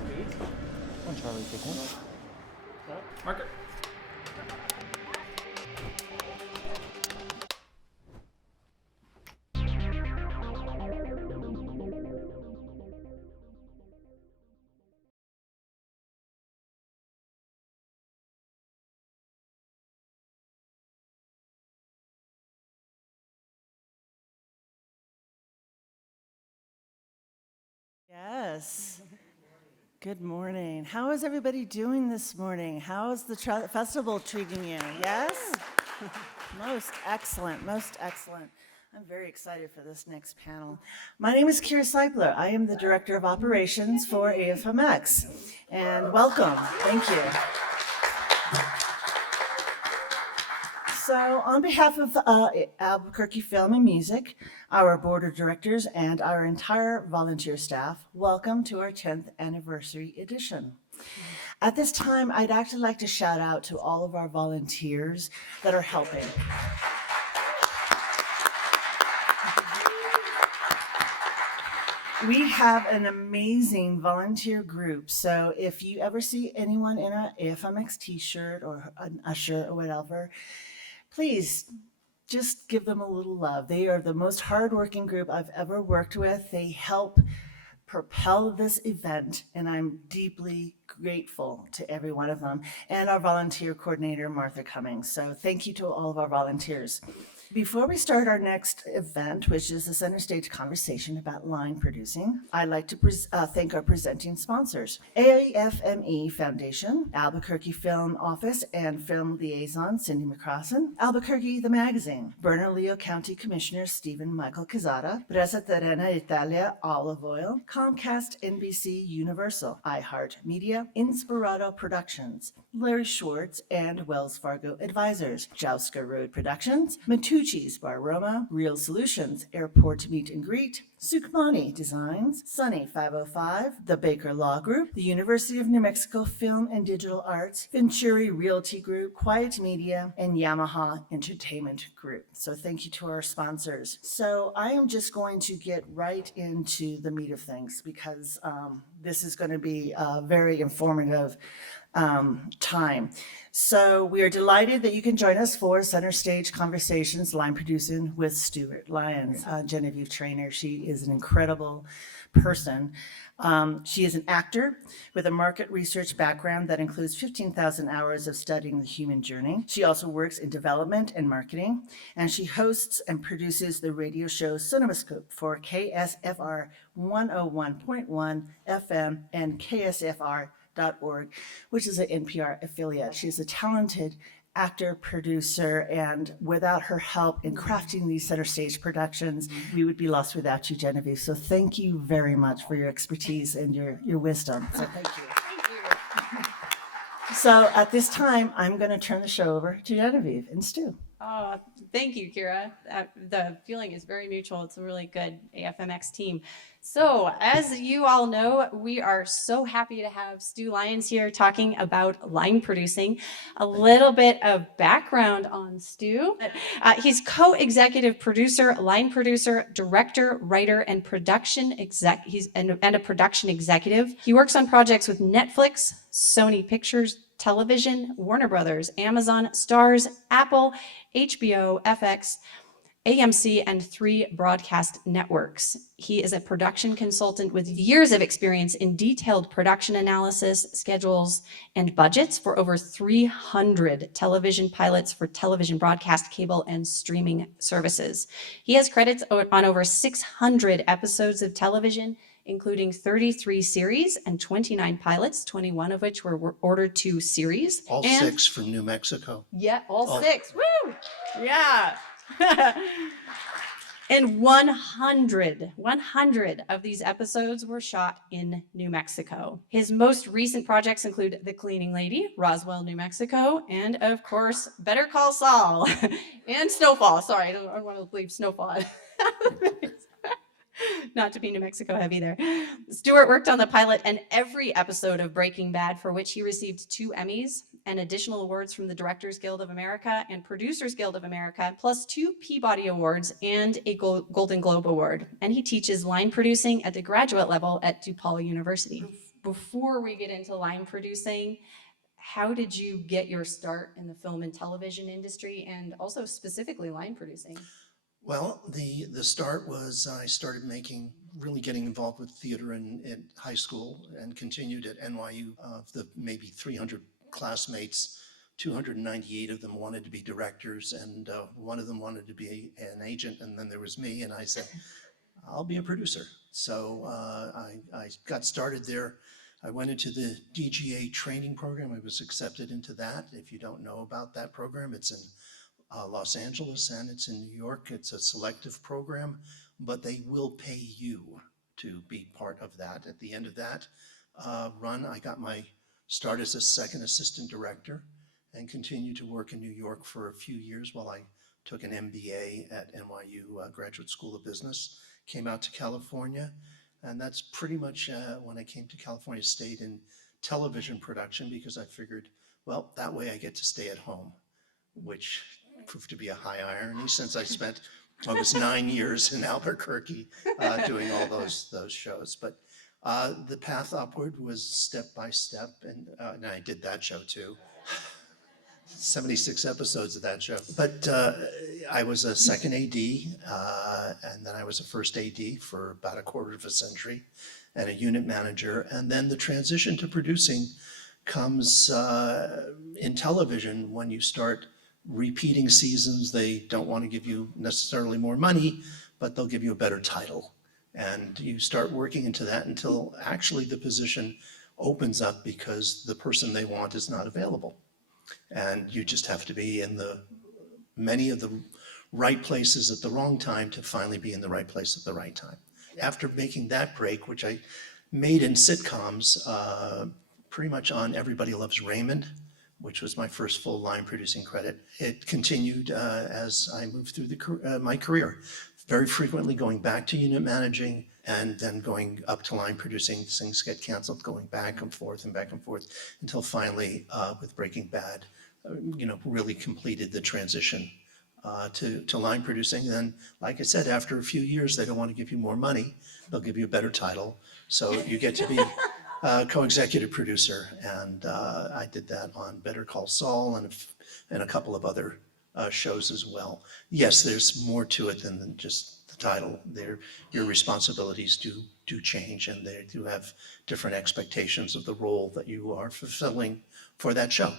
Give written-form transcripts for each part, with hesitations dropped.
On Charlie, take one. Marker. Yes. Good morning. How is everybody doing this morning? How is the festival treating you? Yes? Most excellent, most excellent. I'm very excited for this next panel. My name is Kira Seipler. I am the Director of Operations for AFMX. And welcome. Thank you. So on behalf of Albuquerque Film and Music, our board of directors, and our entire volunteer staff, welcome to our 10th anniversary edition. At this time, I'd actually like to shout out to all of our volunteers that are helping. We have an amazing volunteer group. So if you ever see anyone in an AFMX t-shirt or a shirt or whatever, please just give them a little love. They are the most hardworking group I've ever worked with. They help propel this event, and I'm deeply grateful to every one of them, and our volunteer coordinator, Martha Cummings. So thank you to all of our volunteers. Before we start our next event, which is the center stage conversation about line producing, I'd like to thank our presenting sponsors: AFME Foundation, Albuquerque Film Office and Film Liaison Cindy McCrossan, Albuquerque the Magazine, Bernalillo County Commissioner Stephen Michael Quezada, Bressa Terrena Italia Olive Oil, Comcast NBC Universal, iHeart Media, Inspirato Productions, Larry Schwartz and Wells Fargo Advisors, Jouska Road Productions, Matucci's Bar Roma, Real Solutions, Airport Meet and Greet, Sukmani Designs, Sunny 505, the Baker Law Group, the University of New Mexico Film and Digital Arts, Venturi Realty Group, Quiet Media, and Yamaha Entertainment Group. So thank you to our sponsors. So I am just going to get right into the meat of things because this is going to be a very informative time. So we are delighted that you can join us for Center Stage Conversations, Line Producing with Stewart. Lyons, Genevieve Trainer. She is an incredible person. She is an actor with a market research background that includes 15,000 hours of studying the human journey. She also works in development and marketing, and she hosts and produces the radio show CinemaScope for KSFR 101.1 FM and KSFR.org, which is an NPR affiliate. She's a talented actor, producer, and without her help in crafting these center stage productions, we would be lost without you, Genevieve. So thank you very much for your expertise and your wisdom. So thank you. Thank you. So at this time, I'm going to turn the show over to Genevieve and Stu. Oh, thank you, Kira. The feeling is very mutual. It's a really good AFMX team. So, as you all know, we are so happy to have Stu Lyons here talking about line producing. A little bit of background on Stu. He's co-executive producer, line producer, director, writer, and production exec. He's and a production executive. He works on projects with Netflix, Sony Pictures Television, Warner Brothers, Amazon, Starz, Apple, HBO, FX, AMC, and 3 broadcast networks. He is a production consultant with years of experience in detailed production analysis, schedules, and budgets for over 300 television pilots for television broadcast, cable, and streaming services. He has credits on over 600 episodes of television, including 33 series and 29 pilots, 21 of which were ordered to series. All 6 from New Mexico. Yeah, all 6. Woo! Yeah. And 100 of these episodes were shot in New Mexico. His most recent projects include The Cleaning Lady, Roswell, New Mexico, and of course, Better Call Saul and Snowfall. Sorry, I don't want to leave Snowfall out. Not to be New Mexico heavy there. Stewart worked on the pilot and every episode of Breaking Bad, for which he received 2 Emmys and additional awards from the Directors Guild of America and Producers Guild of America, plus 2 Peabody Awards and a Golden Globe Award. And he teaches line producing at the graduate level at DePaul University. before we get into line producing, how did you get your start in the film and television industry, and also specifically line producing? Well, the start was I started really getting involved with theater in high school and continued at NYU. Of the maybe 300 classmates, 298 of them wanted to be directors, and one of them wanted to be an agent, and then there was me, and I said, I'll be a producer. So I got started there. I went into the DGA training program. I was accepted into that. If you don't know about that program, it's in Los Angeles and it's in New York. It's a selective program, but they will pay you to be part of that. At the end of that run, I got my start as a second assistant director and continued to work in New York for a few years while I took an MBA at NYU Graduate School of Business, came out to California, and that's pretty much when I came to California, stayed in television production because I figured, well, that way I get to stay at home, which proved to be a high irony since I spent almost 9 years in Albuquerque doing all those shows. But the path upward was step by step, and I did that show too. 76 episodes of that show. But I was a second AD, and then I was a first AD for about a quarter of a century, and a unit manager. And then the transition to producing comes in television when you start repeating seasons. They don't want to give you necessarily more money, but they'll give you a better title. And you start working into that until actually the position opens up because the person they want is not available. And you just have to be in many of the right places at the wrong time to finally be in the right place at the right time. After making that break, which I made in sitcoms, pretty much on Everybody Loves Raymond, which was my first full line producing credit, it continued as I moved through my career, very frequently going back to unit managing and then going up to line producing. Things get canceled, going back and forth until finally with Breaking Bad, really completed the transition to line producing. Then, like I said, after a few years, they don't want to give you more money. They'll give you a better title. So you get to be co-executive producer. And I did that on Better Call Saul and a couple of other shows as well. Yes, there's more to it than just the title. Your responsibilities do change, and they do have different expectations of the role that you are fulfilling for that show.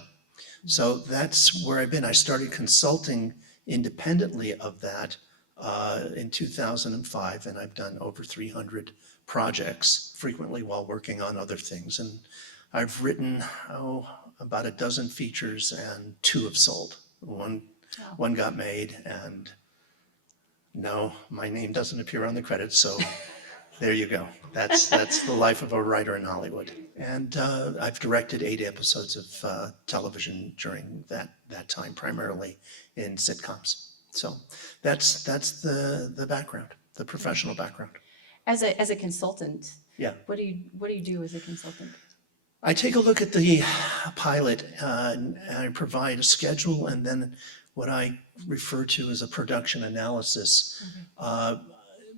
So that's where I've been. I started consulting independently of that in 2005, and I've done over 300 projects, frequently while working on other things. And I've written, about a dozen features, and 2 have sold. One got made, and no, my name doesn't appear on the credits, so there you go. That's the life of a writer in Hollywood. And I've directed 8 episodes of television during that time, primarily in sitcoms. So that's the background, the professional background. As a consultant, Yeah. what do you do as a consultant? I take a look at the pilot and I provide a schedule and then what I refer to as a production analysis.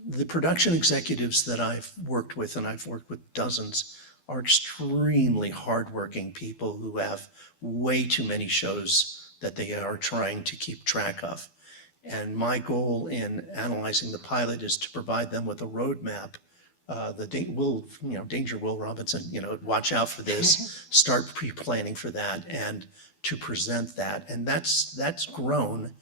The production executives that I've worked with, and I've worked with dozens, are extremely hardworking people who have way too many shows that they are trying to keep track of. And my goal in analyzing the pilot is to provide them with a roadmap. Danger Will Robinson, watch out for this, start pre-planning for that, and to present that. And that's grown.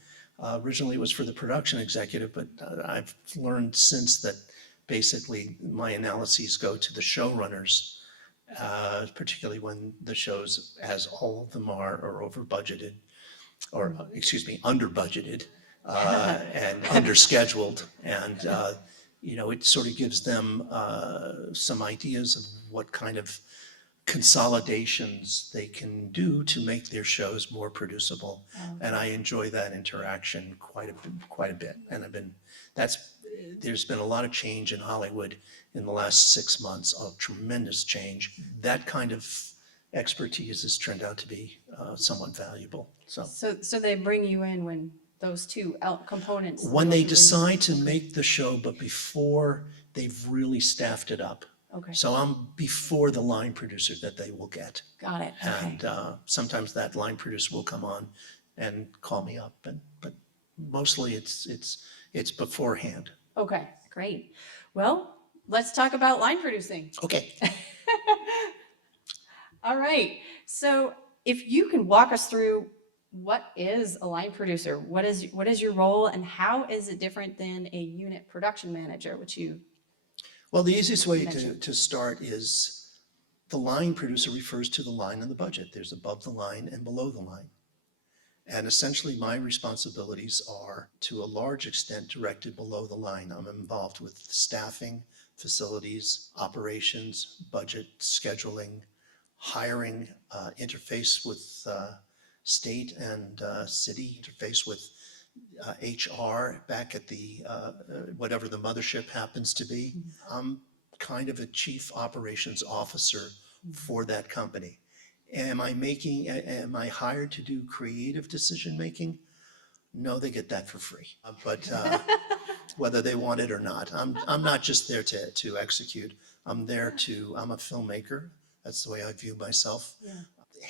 Originally it was for the production executive, but I've learned since that basically my analyses go to the showrunners, particularly when the shows, as all of them are over budgeted, or under budgeted and under scheduled. And it sort of gives them some ideas of what kind of consolidations they can do to make their shows more producible. And I enjoy that interaction quite a bit. And there's been a lot of change in Hollywood in the last 6 months, a tremendous change. That kind of expertise has turned out to be somewhat valuable. So they bring you in when those 2 components. When they decide to make the show, but before they've really staffed it up. Okay. So I'm before the line producer that they will get. Got it. Okay. And sometimes that line producer will come on and call me up, but mostly it's beforehand. Okay, great. Well, let's talk about line producing. Okay. All right. So if you can walk us through what is a line producer? What is your role, and how is it different than a unit production manager, which you Well, the easiest way mentioned? to start is the line producer refers to the line in the budget. There's above the line and below the line. And essentially my responsibilities are to a large extent directed below the line. I'm involved with staffing, facilities, operations, budget, scheduling, hiring, interface with state and city, interface with HR back at the whatever the mothership happens to be. I'm kind of a chief operations officer for that company. Am I hired to do creative decision making? No, they get that for free. But whether they want it or not, I'm not just there to execute. I'm a filmmaker. That's the way I view myself. Yeah.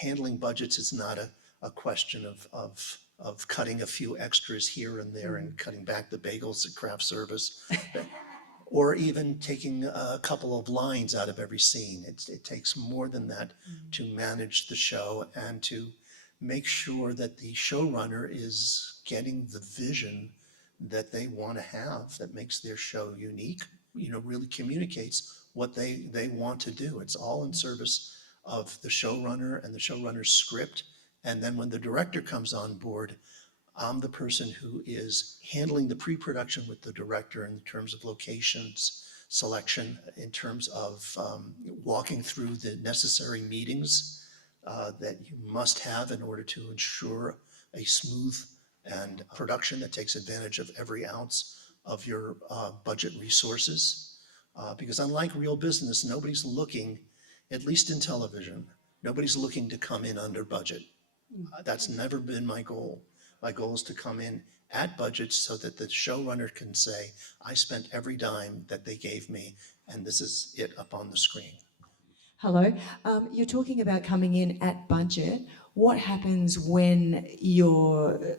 Handling budgets is not a question of cutting a few extras here and there and cutting back the bagels at craft service. Or even taking a couple of lines out of every scene. It takes more than that to manage the show and to make sure that the showrunner is getting the vision that they want to have, that makes their show unique, really communicates what they want to do. It's all in service of the showrunner and the showrunner's script. And then when the director comes on board, I'm the person who is handling the pre-production with the director in terms of locations, selection, in terms of walking through the necessary meetings that you must have in order to ensure a smooth and production that takes advantage of every ounce of your budget resources. Because unlike real business, nobody's looking, at least in television, nobody's looking to come in under budget. That's never been my goal. My goal is to come in at budget so that the showrunner can say, I spent every dime that they gave me, and this is it up on the screen. Hello. You're talking about coming in at budget. What happens when you're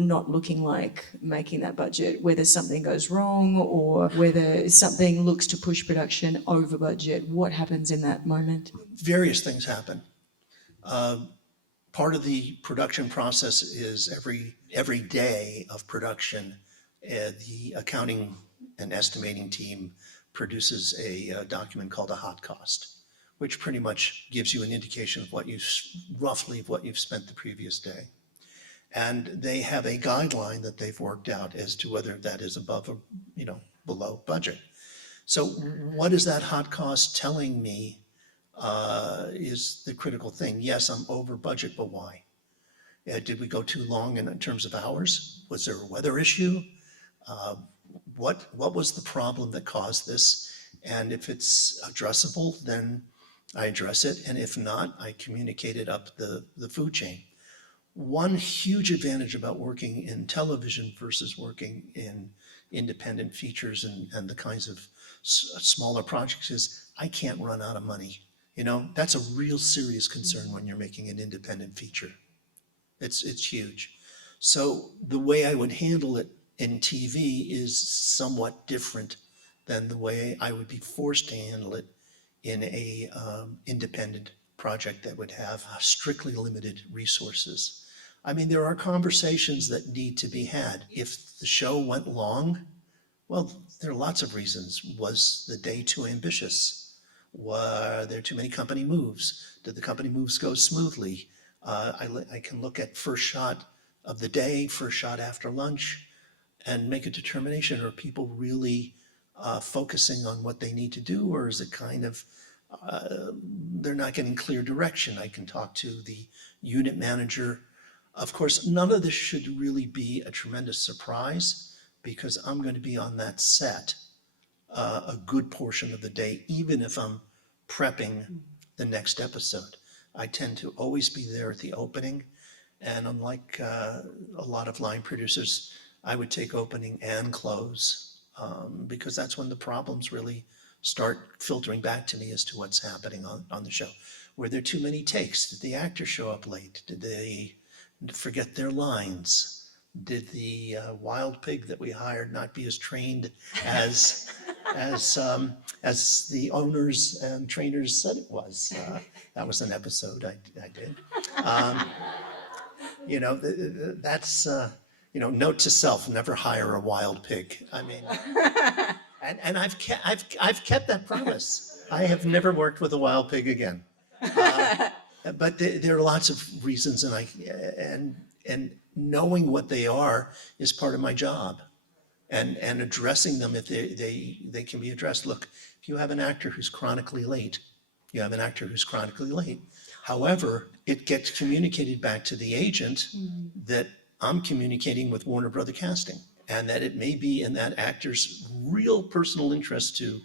not looking like making that budget? Whether something goes wrong or whether something looks to push production over budget, what happens in that moment? Various things happen. Part of the production process is every day of production, the accounting and estimating team produces a document called a hot cost, which pretty much gives you an indication of roughly what you've spent the previous day. And they have a guideline that they've worked out as to whether that is above or below budget. So what is that hot cost telling me is the critical thing. Yes, I'm over budget, but why? Did we go too long in terms of hours? Was there a weather issue? What was the problem that caused this? And if it's addressable, then I address it. And if not, I communicate it up the food chain. One huge advantage about working in television versus working in independent features and the kinds of smaller projects is I can't run out of money. That's a real serious concern when you're making an independent feature. It's huge. So the way I would handle it in TV is somewhat different than the way I would be forced to handle it in a independent project that would have strictly limited resources. I mean, there are conversations that need to be had. If the show went long, well, there are lots of reasons. Was the day too ambitious? Were there too many company moves? Did the company moves go smoothly? I can look at first shot of the day, first shot after lunch, and make a determination. Are people really focusing on what they need to do, or is it kind of they're not getting clear direction? I can talk to the unit manager. Of course, none of this should really be a tremendous surprise because I'm going to be on that set a good portion of the day, even if I'm prepping the next episode. I tend to always be there at the opening, and unlike a lot of line producers, I would take opening and close because that's when the problems really start filtering back to me as to what's happening on the show. Were there too many takes? Did the actors show up late? Did they forget their lines? Did the wild pig that we hired not be as trained as the owners and trainers said it was? That was an episode I did. That's note to self: never hire a wild pig. I mean, and I've kept that promise. I have never worked with a wild pig again. But there are lots of reasons, and knowing what they are is part of my job, and addressing them if they can be addressed. Look, if you have an actor who's chronically late, you have an actor who's chronically late. However, it gets communicated back to the agent that I'm communicating with Warner Brother Casting, and that it may be in that actor's real personal interest to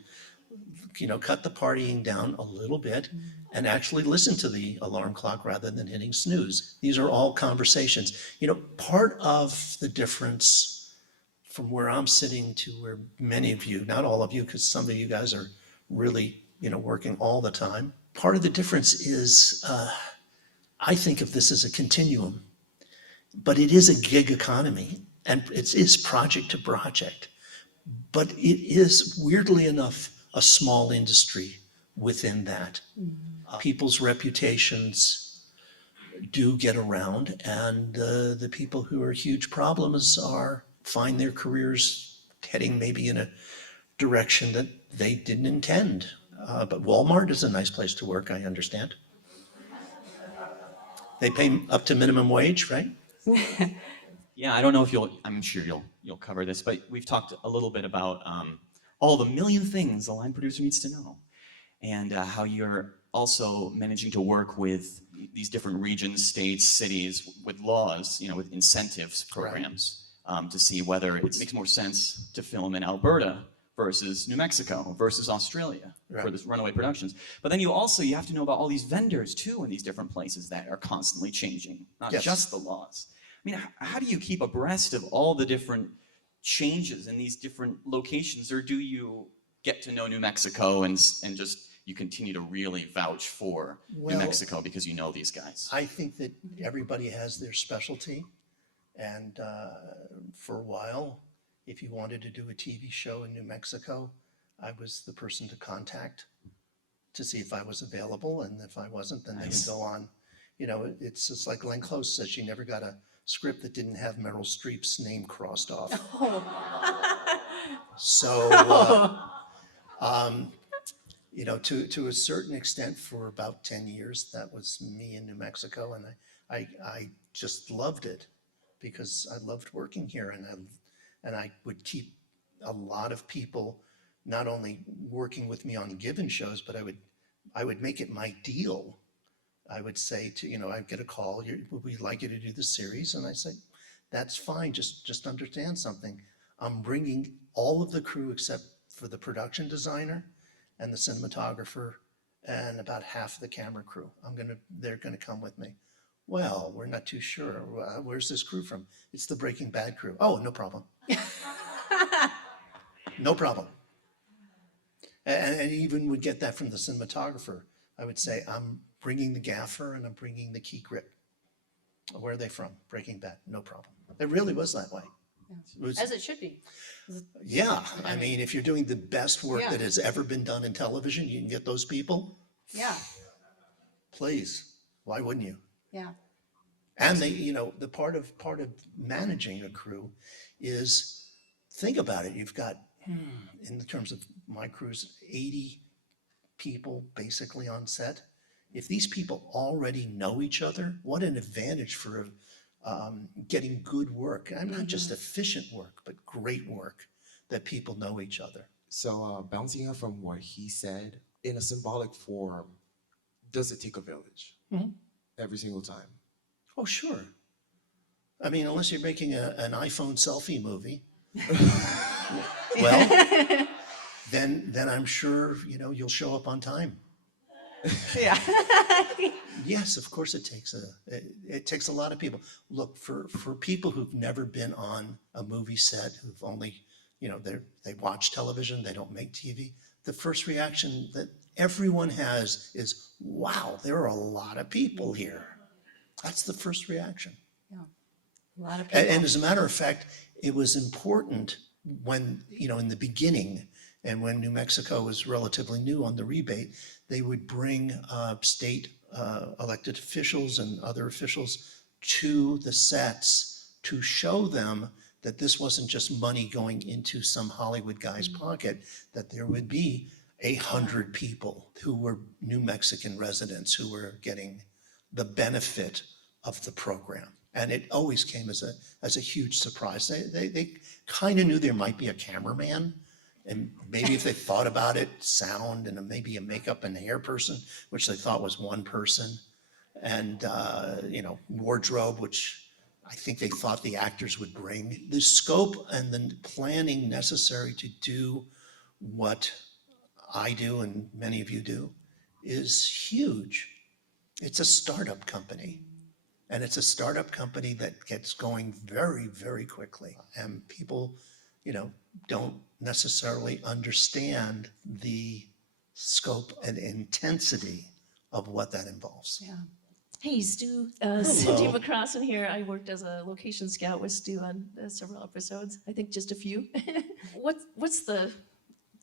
cut the partying down a little bit and actually listen to the alarm clock rather than hitting snooze. These are all conversations. Part of the difference from where I'm sitting to where many of you, not all of you, because some of you guys are really, working all the time. Part of the difference is, I think of this as a continuum, but it is a gig economy, and it is project to project. But it is, weirdly enough, a small industry within that. People's reputations do get around, and the people who are huge problems find their careers heading maybe in a direction that they didn't intend. But Walmart is a nice place to work, I understand. They pay up to minimum wage, right? Yeah, I don't know if I'm sure you'll cover this, but we've talked a little bit about all the million things a line producer needs to know, and how you're also managing to work with these different regions, states, cities, with laws, with incentives programs, to see whether it makes more sense to film in Alberta versus New Mexico versus Australia for this runaway productions. But then you have to know about all these vendors too in these different places that are constantly changing, not just the laws. I mean, how do you keep abreast of all the different changes in these different locations, or do you get to know New Mexico and just you continue to really vouch for New Mexico because you know these guys? I think that everybody has their specialty, and for a while, if you wanted to do a TV show in New Mexico, I was the person to contact to see if I was available, and if I wasn't, then they would go on. It's just like Glenn Close says, she never got a script that didn't have Meryl Streep's name crossed off. So, to a certain extent, for about 10 years, that was me in New Mexico, and I just loved it because I loved working here, and I would keep a lot of people not only working with me on given shows, but I would make it my deal. I would say I'd get a call, we'd like you to do the series. And I say, that's fine, just understand something. I'm bringing all of the crew except for the production designer and the cinematographer and about half the camera crew. They're gonna come with me. Well, we're not too sure. Where's this crew from? It's the Breaking Bad crew. Oh, no problem. No problem. And even would get that from the cinematographer. I would say, I'm bringing the gaffer and I'm bringing the key grip. Where are they from? Breaking Bad, no problem. It really was that way. As it should be. Yeah, I mean, if you're doing the best work that has ever been done in television, you can get those people. Yeah. Please, why wouldn't you? Yeah. And the part of managing a crew is, think about it. You've got, in terms of my crews, 80 people basically on set. If these people already know each other, what an advantage for getting good work. I'm not just efficient work, but great work, that people know each other. So bouncing off from what he said, in a symbolic form, does it take a village every single time? Oh, sure. I mean, unless you're making an iPhone selfie movie, well, then I'm sure, you'll show up on time. Yeah. Yes, of course it takes a lot of people. Look, for people who've never been on a movie set, who've only, they watch television, they don't make TV, the first reaction that everyone has is, wow, there are a lot of people here. That's the first reaction. Yeah. A lot of people. And as a matter of fact, it was important when, in the beginning, and when New Mexico was relatively new on the rebate, they would bring state elected officials and other officials to the sets to show them that this wasn't just money going into some Hollywood guy's pocket, that there would be 100 people who were New Mexican residents who were getting the benefit of the program. And it always came as a huge surprise. They kind of knew there might be a cameraman, and maybe if they thought about it, sound, and maybe a makeup and hair person, which they thought was one person, and wardrobe, which I think they thought the actors would bring. The scope and the planning necessary to do what I do and many of you do is huge. It's a startup company. And it's a startup company that gets going very, very quickly. And people, don't necessarily understand the scope and intensity of what that involves. Yeah. Hey, Stu. Cindy McCrossan here. I worked as a location scout with Stu on several episodes. I think just a few. What's the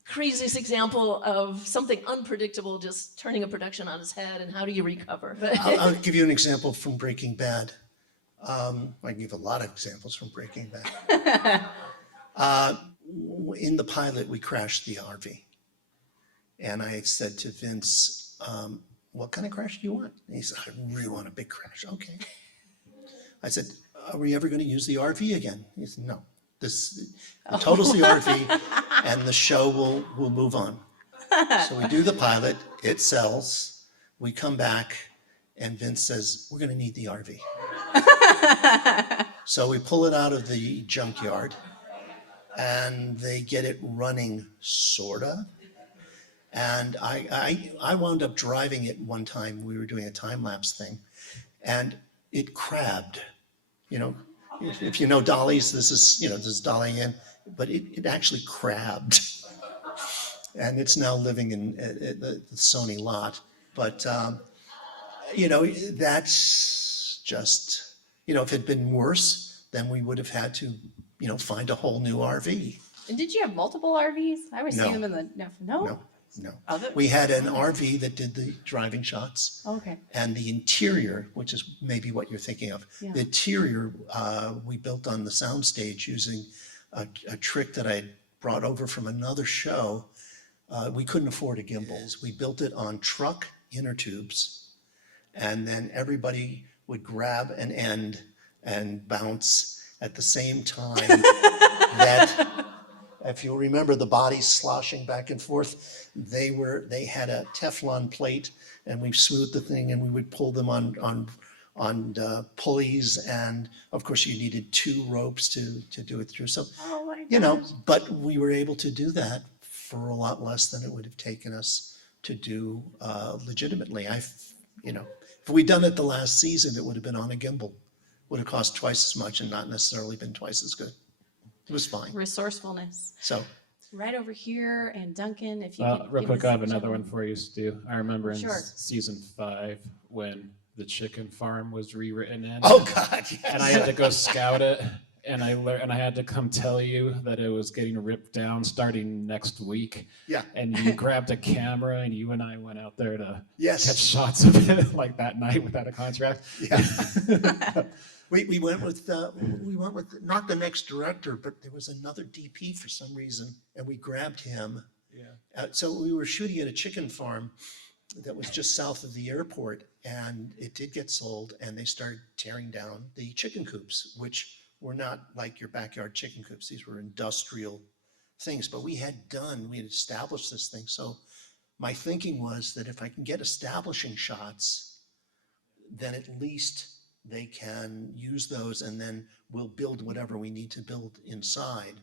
craziest example of something unpredictable just turning a production on its head, and how do you recover? I'll give you an example from Breaking Bad. I can give a lot of examples from Breaking Bad. In the pilot, we crashed the RV. And I said to Vince, what kind of crash do you want? And he said, I really want a big crash. Okay. I said, are we ever going to use the RV again? He said, no. The total's the RV, and the show will move on. So we do the pilot, it sells, we come back, and Vince says, we're going to need the RV. So we pull it out of the junkyard, and they get it running, sorta. And I wound up driving it one time. We were doing a time-lapse thing, and it crabbed. If you know dollies, this is dollying in, but it actually crabbed. And it's now living in the Sony lot. But, that's just, if it had been worse, then we would have had to, find a whole new RV. And did you have multiple RVs? I always see No. them in the no. No. Other? We had an RV that did the driving shots. Okay. And the interior, which is maybe what you're thinking of, Yeah. the interior we built on the soundstage using a trick that I brought over from another show. We couldn't afford a gimbal. We built it on truck inner tubes, and then everybody would grab an end and bounce at the same time. That, if you'll remember, the bodies sloshing back and forth, they had a Teflon plate, and we smoothed the thing, and we would pull them on pulleys, and of course you needed 2 ropes to do it through. So, Oh my gosh. but we were able to do that for a lot less than it would have taken us to do legitimately. If we'd done it the last season, it would have been on a gimbal. Would have cost twice as much and not necessarily been twice as good. It was fine. Resourcefulness. So, Right over here, and Duncan, if you Well, could real give quick, us I have a another general- one for you, Stu. I remember in Sure. season 5 when the chicken farm was rewritten in. oh God, yes. And I had to go scout it, and I had to come tell you that it was getting ripped down starting next week. Yeah. And you grabbed a camera, and you and I went out there to Yes. catch shots of it like that night without a contract. Yeah. We went with not the next director, but there was another DP for some reason, and we grabbed him. Yeah. So we were shooting at a chicken farm that was just south of the airport, and it did get sold, and they started tearing down the chicken coops, which were not like your backyard chicken coops. These were industrial things, but we had established this thing. So my thinking was that if I can get establishing shots, then at least they can use those, and then we'll build whatever we need to build inside.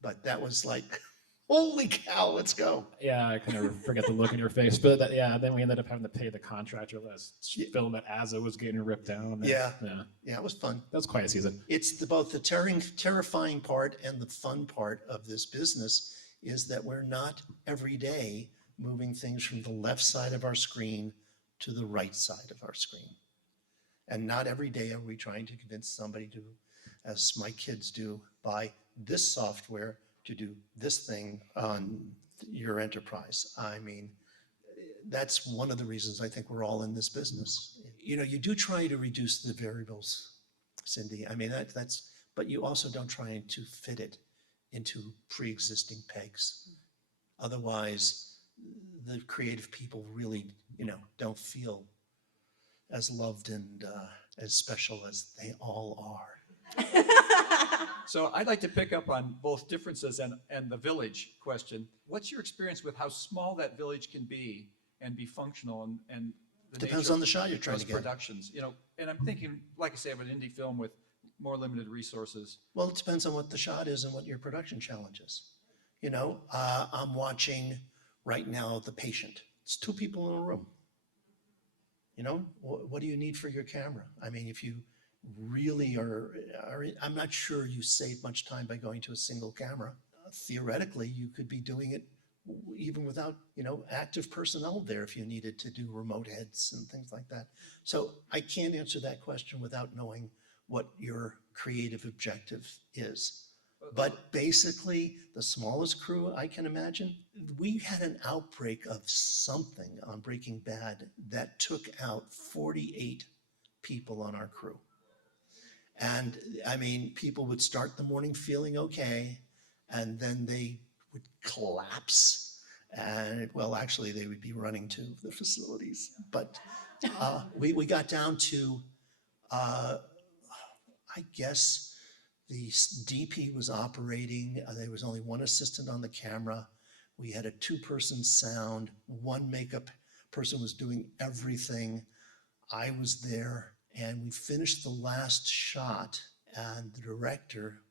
But that was like, holy cow, let's go. Yeah, I can never forget the look in your face. But then we ended up having to pay the contractor to film it as it was getting ripped down. Yeah. Yeah. Yeah, it was fun. That was quite a season. It's both the terrifying part and the fun part of this business is that we're not every day moving things from the left side of our screen to the right side of our screen. And not every day are we trying to convince somebody to, as my kids do, buy this software to do this thing on your enterprise. I mean, that's one of the reasons I think we're all in this business. You know, you do try to reduce the variables, Cindy. I mean, that's, but you also don't try to fit it into pre-existing pegs. Otherwise, the creative people really, you know, don't feel as loved and as special as they all are. So I'd like to pick up on both differences and the village question. What's your experience with how small that village can be and be functional and the Depends nature on the shot you're of trying those to get. productions? You know, and I'm thinking, like I say, of an indie film with more limited resources. Well, it depends on what the shot is and what your production challenge is. You know, I'm watching right now The Patient. It's 2 people in a room. You know, what do you need for your camera? I mean, if you really are, I'm not sure you save much time by going to a single camera. Theoretically, you could be doing it even without, you know, active personnel there if you needed to do remote heads and things like that. So I can't answer that question without knowing what your creative objective is. But basically, the smallest crew I can imagine, we had an outbreak of something on Breaking Bad that took out 48 people on our crew. And I mean, people would start the morning feeling okay, and then they would collapse. And well, actually, they would be running to the facilities. But we got down to, I guess, the DP was operating. There was only one assistant on the camera. We had a 2-person sound. 1 makeup person was doing everything. I was there, and we finished the last shot. And the director,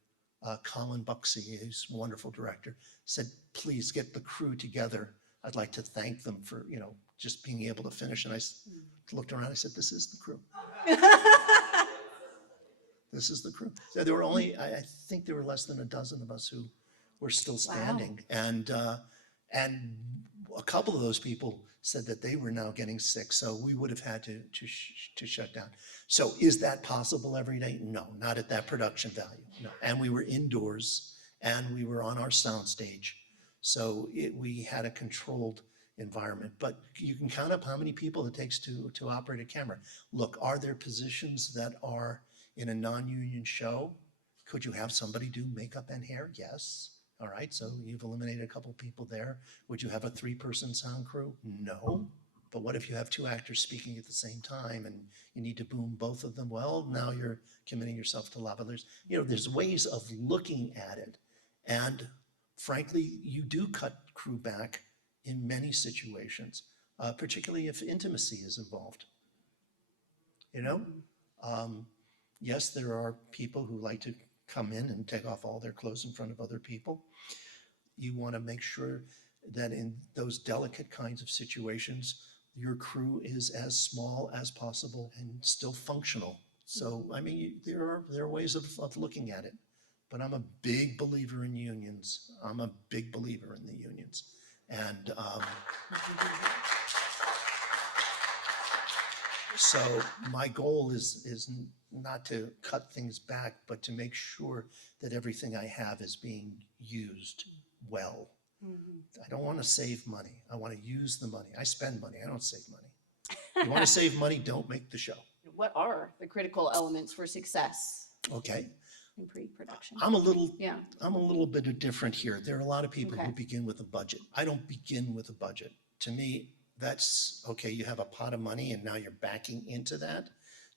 Colin Buxey, who's a wonderful director, said, "Please get the crew together. I'd like to thank them for, you know, just being able to finish." And I looked around. I said, "This is the crew." This is the crew. So there were only, I think there were less than a dozen of us who were still standing. And a couple of those people said that they were now getting sick. So we would have had to shut down. So is that possible every day? No, not at that production value. No. And we were indoors and we were on our soundstage. So we had a controlled environment, but you can count up how many people it takes to operate a camera. Look, are there positions that are in a non-union show? Could you have somebody do makeup and hair? Yes. All right, so you've eliminated a couple people there. Would you have a 3-person sound crew? No. But what if you have 2 actors speaking at the same time and you need to boom both of them? Well, now you're committing yourself to lava. There's ways of looking at it. And frankly, you do cut crew back in many situations, particularly if intimacy is involved. You know? Yes, there are people who like to come in and take off all their clothes in front of other people. You want to make sure that in those delicate kinds of situations, your crew is as small as possible and still functional. So, I mean, there are ways of looking at it, but I'm a big believer in unions. I'm a big believer in the unions. And so my goal is not to cut things back, but to make sure that everything I have is being used well. I don't want to save money. I want to use the money. I spend money. I don't save money. You want to save money, don't make the show. What are the critical elements for success Okay. in pre-production? I'm a little bit different here. There are a lot of people who begin with a budget. I don't begin with a budget. To me, that's okay. You have a pot of money and now you're backing into that.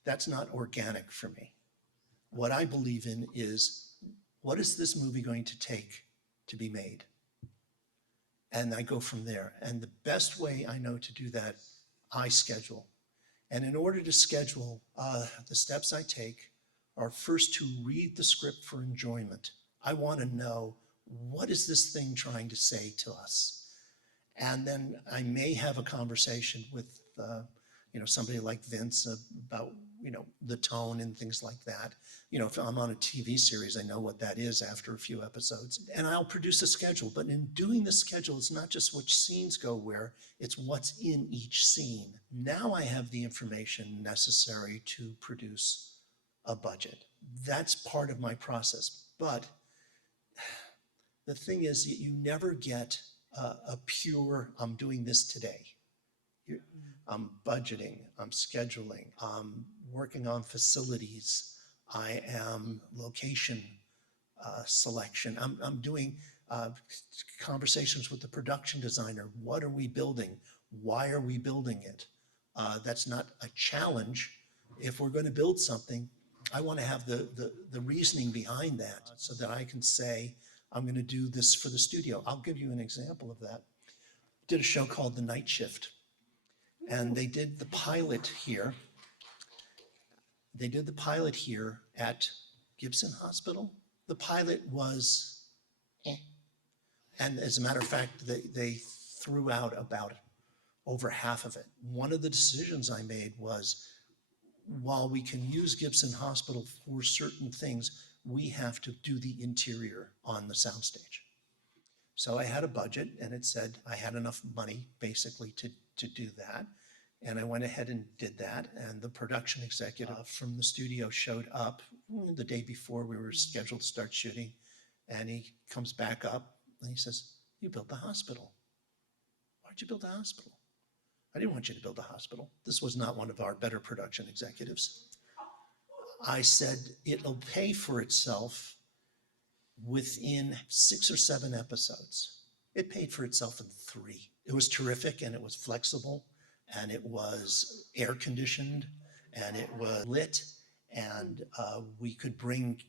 That's not organic for me. What I believe in is, what is this movie going to take to be made? And I go from there. And the best way I know to do that, I schedule. And in order to schedule, the steps I take are first to read the script for enjoyment. I want to know, what is this thing trying to say to us? And then I may have a conversation with somebody like Vince about the tone and things like that. If I'm on a TV series, I know what that is after a few episodes. And I'll produce a schedule, but in doing the schedule, it's not just which scenes go where, it's what's in each scene. Now I have the information necessary to produce a budget. That's part of my process. But the thing is that you never get a pure, I'm doing this today. I'm budgeting, I'm scheduling, I'm working on facilities, I am location selection. I'm doing conversations with the production designer. What are we building? Why are we building it? That's not a challenge. If we're going to build something, I want to have the reasoning behind that so that I can say, I'm going to do this for the studio. I'll give you an example of that. Did a show called The Night Shift, and they did the pilot here. They did the pilot here at Gibson Hospital. The pilot was, and as a matter of fact, they threw out about over half of it. One of the decisions I made was, while we can use Gibson Hospital for certain things, we have to do the interior on the soundstage. So I had a budget, and it said I had enough money basically to do that. And I went ahead and did that. And the production executive from the studio showed up the day before we were scheduled to start shooting. And he comes back up and he says, "You built the hospital. Why'd you build the hospital?" I didn't want you to build a hospital. This was not one of our better production executives. I said, it'll pay for itself within 6 or 7 episodes. It paid for itself in 3. It was terrific, and it was flexible, and it was air conditioned, and it was lit, and we could bring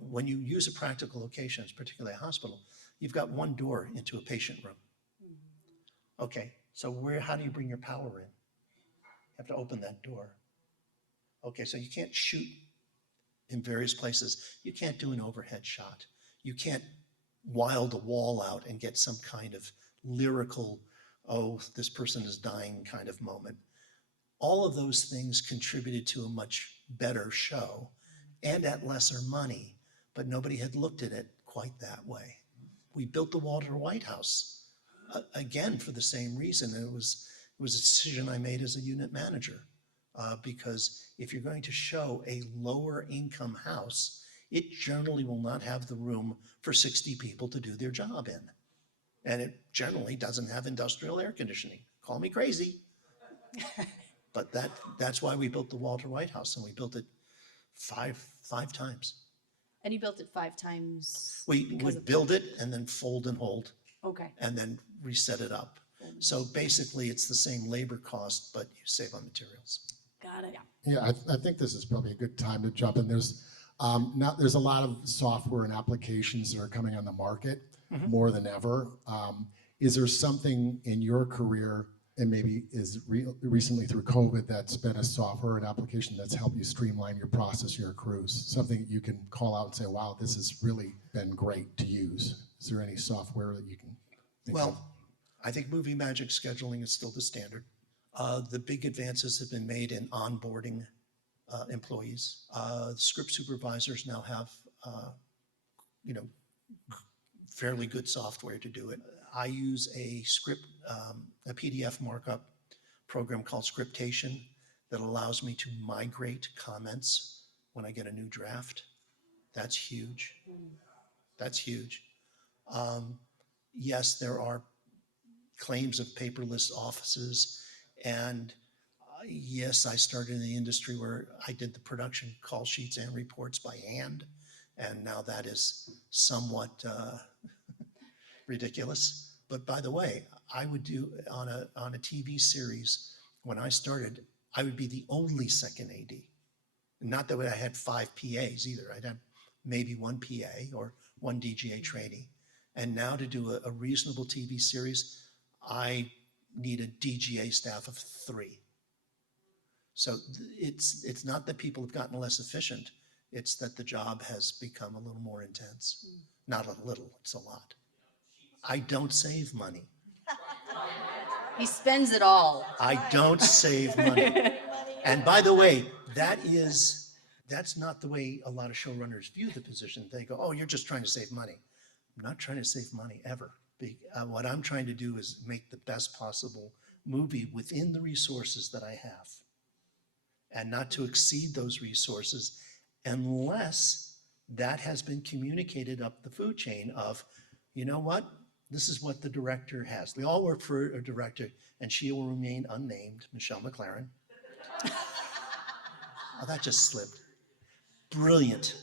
when you use a practical location, particularly a hospital, you've got one door into a patient room. Okay, so how do you bring your power in? You have to open that door. Okay, so you can't shoot in various places. You can't do an overhead shot. You can't wild a wall out and get some kind of lyrical, oh, this person is dying kind of moment. All of those things contributed to a much better show and at lesser money, but nobody had looked at it quite that way. We built the Walter White House, again, for the same reason. It was a decision I made as a unit manager. Because if you're going to show a lower income house, it generally will not have the room for 60 people to do their job in. And it generally doesn't have industrial air conditioning. Call me crazy. But that's why we built the Walter White House, and we built it five times. And you built it 5 times? We would build it and then fold and hold, Okay. and then reset it up. So basically, it's the same labor cost, but you save on materials. Got it. Yeah, I think this is probably a good time to jump in. There's there's a lot of software and applications that are coming on the market more than ever. Is there something in your career, and maybe is recently through COVID, that's been a software and application that's helped you streamline your process, your crews? Something that you can call out and say, wow, this has really been great to use. Is there any software that you can think of? I think Movie Magic scheduling is still the standard. The big advances have been made in onboarding employees. Script supervisors now have, fairly good software to do it. I use a PDF markup program called Scriptation that allows me to migrate comments when I get a new draft. That's huge. That's huge. Yes, there are claims of paperless offices. And yes, I started in the industry where I did the production call sheets and reports by hand. And now that is somewhat ridiculous. But by the way, I would do on a TV series, when I started, I would be the only second AD. Not that I had 5 PAs either. I'd have maybe 1 PA or 1 DGA trainee. And now to do a reasonable TV series, I need a DGA staff of 3. So it's not that people have gotten less efficient. It's that the job has become a little more intense. Not a little, it's a lot. I don't save money. He spends it all. I don't save money. And by the way, that's not the way a lot of showrunners view the position. They go, oh, you're just trying to save money. I'm not trying to save money ever. What I'm trying to do is make the best possible movie within the resources that I have, and not to exceed those resources unless that has been communicated up the food chain of, you know what, this is what the director has. We all work for a director, and she will remain unnamed, Michelle McLaren. Oh, that just slipped. Brilliant,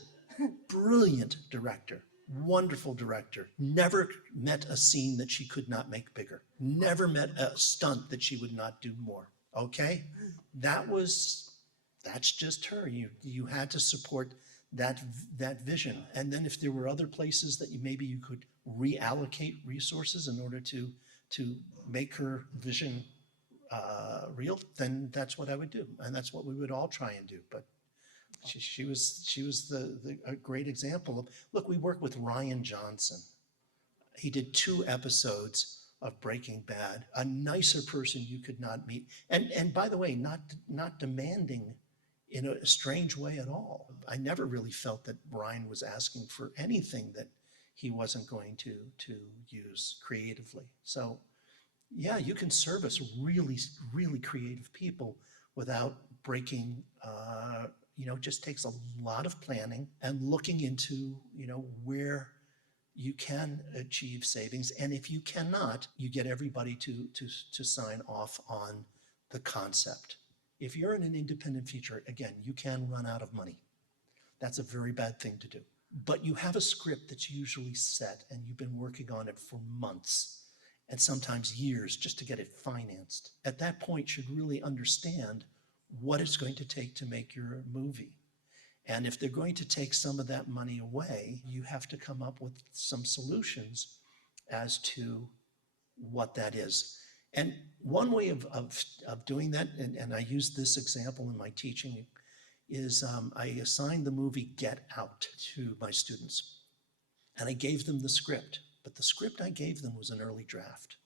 brilliant director. Wonderful director. Never met a scene that she could not make bigger. Never met a stunt that she would not do more. Okay? That's just her. You had to support that vision. And then if there were other places that maybe you could reallocate resources in order to make her vision real, then that's what I would do. And that's what we would all try and do. But she was a great example of, look, we work with Ryan Johnson. He did 2 episodes of Breaking Bad, a nicer person you could not meet. And by the way, not demanding in a strange way at all. I never really felt that Ryan was asking for anything that he wasn't going to use creatively. So yeah, you can service really, really creative people without breaking, it just takes a lot of planning and looking into, where you can achieve savings. And if you cannot, you get everybody to sign off on the concept. If you're in an independent feature, again, you can run out of money. That's a very bad thing to do. But you have a script that's usually set, and you've been working on it for months and sometimes years just to get it financed. At that point, you should really understand what it's going to take to make your movie. And if they're going to take some of that money away, you have to come up with some solutions as to what that is. And one way of doing that, and I use this example in my teaching, is I assigned the movie Get Out to my students. And I gave them the script, but the script I gave them was an early draft.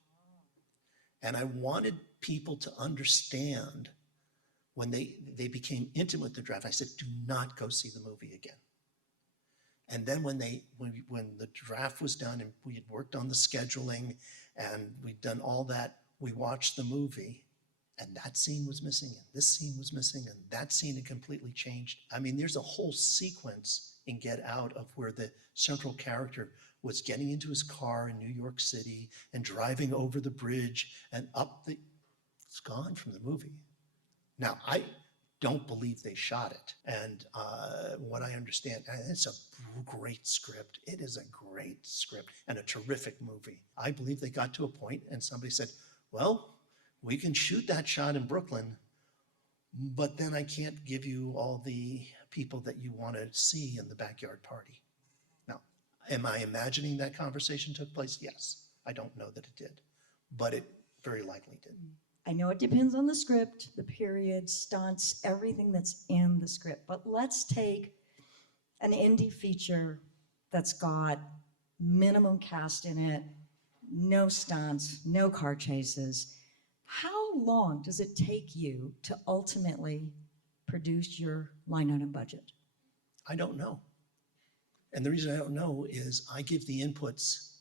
And I wanted people to understand when they became intimate with the draft, I said, do not go see the movie again. And then when the draft was done and we had worked on the scheduling and we'd done all that, we watched the movie and that scene was missing and this scene was missing and that scene had completely changed. I mean, there's a whole sequence in Get Out of where the central character was getting into his car in New York City and driving over the bridge and it's gone from the movie. Now, I don't believe they shot it. And what I understand, it's a great script. It is a great script and a terrific movie. I believe they got to a point and somebody said, well, we can shoot that shot in Brooklyn, but then I can't give you all the people that you want to see in the backyard party. Now, am I imagining that conversation took place? Yes. I don't know that it did, but it very likely did. I know it depends on the script, the period, stunts, everything that's in the script. But let's take an indie feature that's got minimum cast in it, no stunts, no car chases. How long does it take you to ultimately produce your line item budget? I don't know. And the reason I don't know is I give the inputs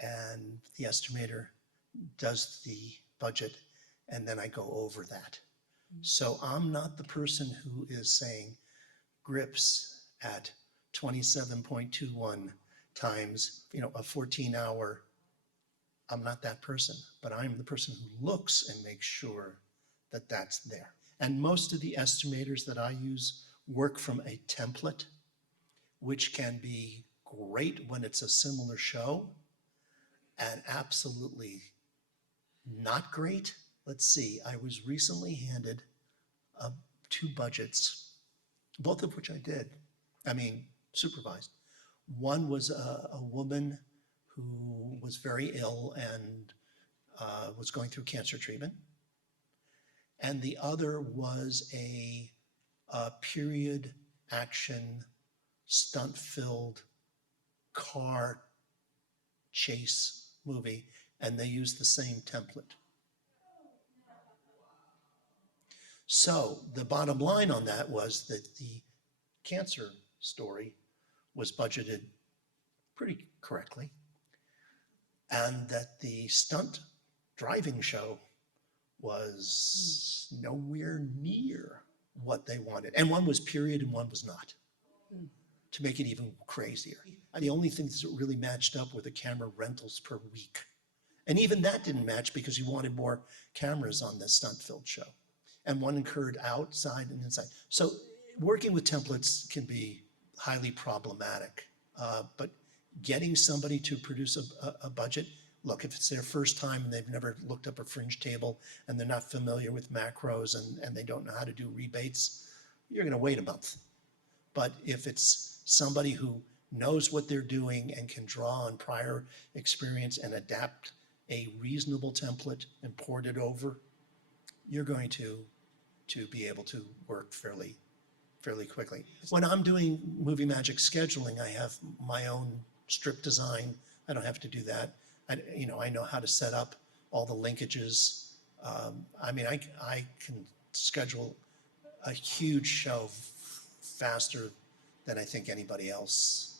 and the estimator does the budget, and then I go over that. So I'm not the person who is saying grips at 27.21 times, a 14-hour. I'm not that person, but I'm the person who looks and makes sure that that's there. And most of the estimators that I use work from a template, which can be great when it's a similar show and absolutely not great. Let's see, I was recently handed 2 budgets, both of which I supervised. One was a woman who was very ill and was going through cancer treatment. And the other was a period action, stunt-filled car chase movie, and they used the same template. So the bottom line on that was that the cancer story was budgeted pretty correctly, and that the stunt driving show was nowhere near what they wanted. And one was period and one was not, to make it even crazier. And the only things that really matched up were the camera rentals per week. And even that didn't match because you wanted more cameras on the stunt-filled show. And one occurred outside and inside. So working with templates can be highly problematic. But getting somebody to produce a budget, look, if it's their first time and they've never looked up a fringe table and they're not familiar with macros and they don't know how to do rebates, you're going to wait a month. But if it's somebody who knows what they're doing and can draw on prior experience and adapt a reasonable template and port it over, you're going to be able to work fairly quickly. When I'm doing Movie Magic scheduling, I have my own strip design. I don't have to do that. I know how to set up all the linkages. I can schedule a huge show faster than I think anybody else,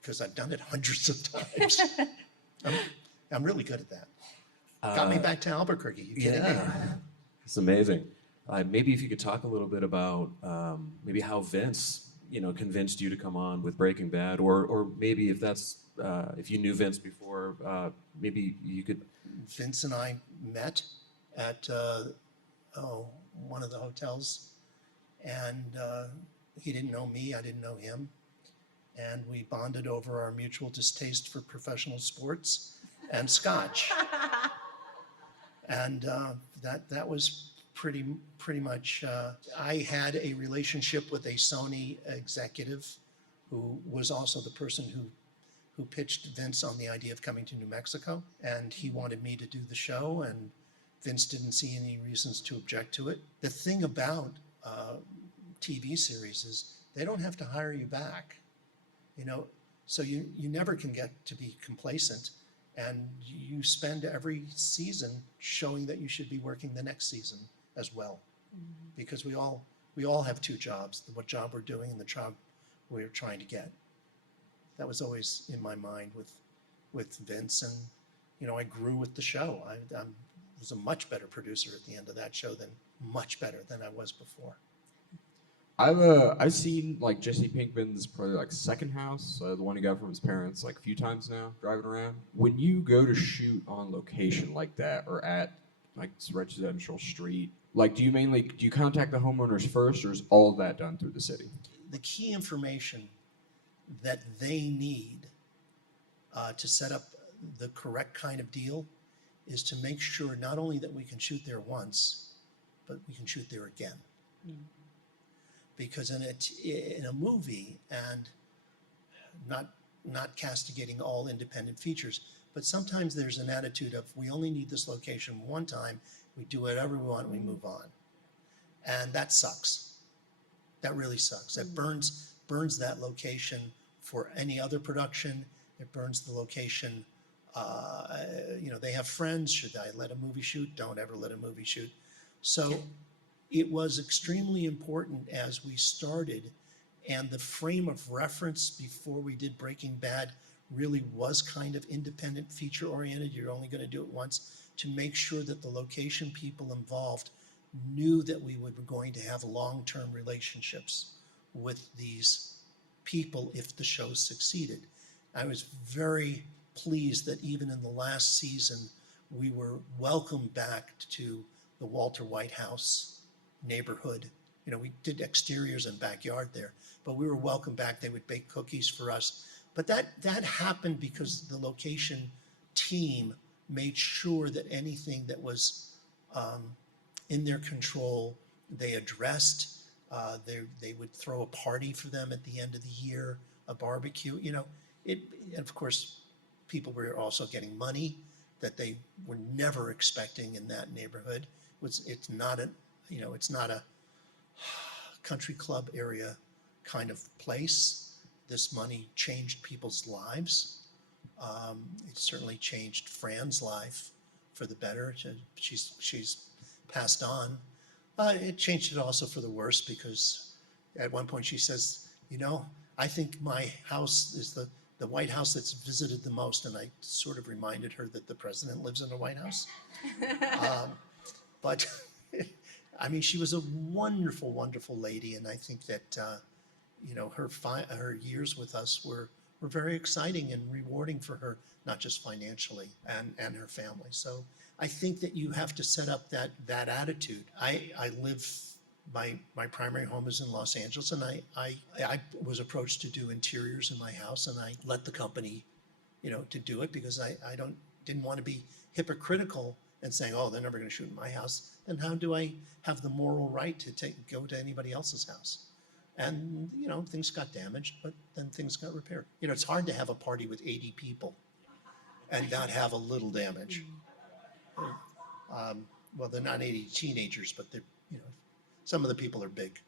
because I've done it hundreds of times. I'm really good at that. Got me back to Albuquerque. You kidding me? It's amazing. Maybe if you could talk a little bit about maybe how Vince, convinced you to come on with Breaking Bad, or maybe if that's if you knew Vince before, maybe you could. Vince and I met at one of the hotels, and he didn't know me, I didn't know him, and we bonded over our mutual distaste for professional sports and scotch. And that was pretty much. I had a relationship with a Sony executive who was also the person who pitched Vince on the idea of coming to New Mexico, and he wanted me to do the show, and Vince didn't see any reasons to object to it. The thing about TV series is they don't have to hire you back, so you never can get to be complacent, and you spend every season showing that you should be working the next season as well, because we all have two jobs: what job we're doing and the job we're trying to get. That was always in my mind with Vince, and I grew with the show. I was a much better producer at the end of that show much better than I was before. I've seen like Jesse Pinkman's probably like second house, the one he got from his parents, like a few times now, driving around. When you go to shoot on location like that, or at like residential street, like do you contact the homeowners first, or is all of that done through the city? The key information that they need to set up the correct kind of deal is to make sure not only that we can shoot there once, but we can shoot there again. Because in a movie, and not castigating all independent features, but sometimes there's an attitude of we only need this location one time, we do whatever we want, and we move on. And that sucks. That really sucks. It burns that location for any other production. It burns the location. They have friends. Should I let a movie shoot? Don't ever let a movie shoot. So it was extremely important as we started, and the frame of reference before we did Breaking Bad really was kind of independent feature oriented. You're only going to do it once, to make sure that the location people involved knew that we were going to have long-term relationships with these people if the show succeeded. I was very pleased that even in the last season, we were welcomed back to the Walter White House neighborhood. We did exteriors and backyard there, but we were welcomed back. They would bake cookies for us. But that happened because the location team made sure that anything that was in their control, they addressed. They would throw a party for them at the end of the year, a barbecue. Of course, people were also getting money that they were never expecting in that neighborhood. It's not a country club area kind of place. This money changed people's lives. It certainly changed Fran's life for the better. She's passed on. It changed it also for the worse, because at one point she says, you know, I think my house is the White House that's visited the most. And I sort of reminded her that the president lives in the White House. But I mean, she was a wonderful, wonderful lady. And I think that, you know, her years with us were very exciting and rewarding for her, not just financially, and her family. So I think that you have to set up that attitude. I live, my primary home is in Los Angeles, and I was approached to do interiors in my house, and I let the company, you know, to do it, because I didn't want to be hypocritical and saying, oh, they're never going to shoot in my house. Then how do I have the moral right to go to anybody else's house? And, you know, things got damaged, but then things got repaired. You know, it's hard to have a party with 80 people and not have a little damage. Well, they're not 80 teenagers, but they're, you know, some of the people are big.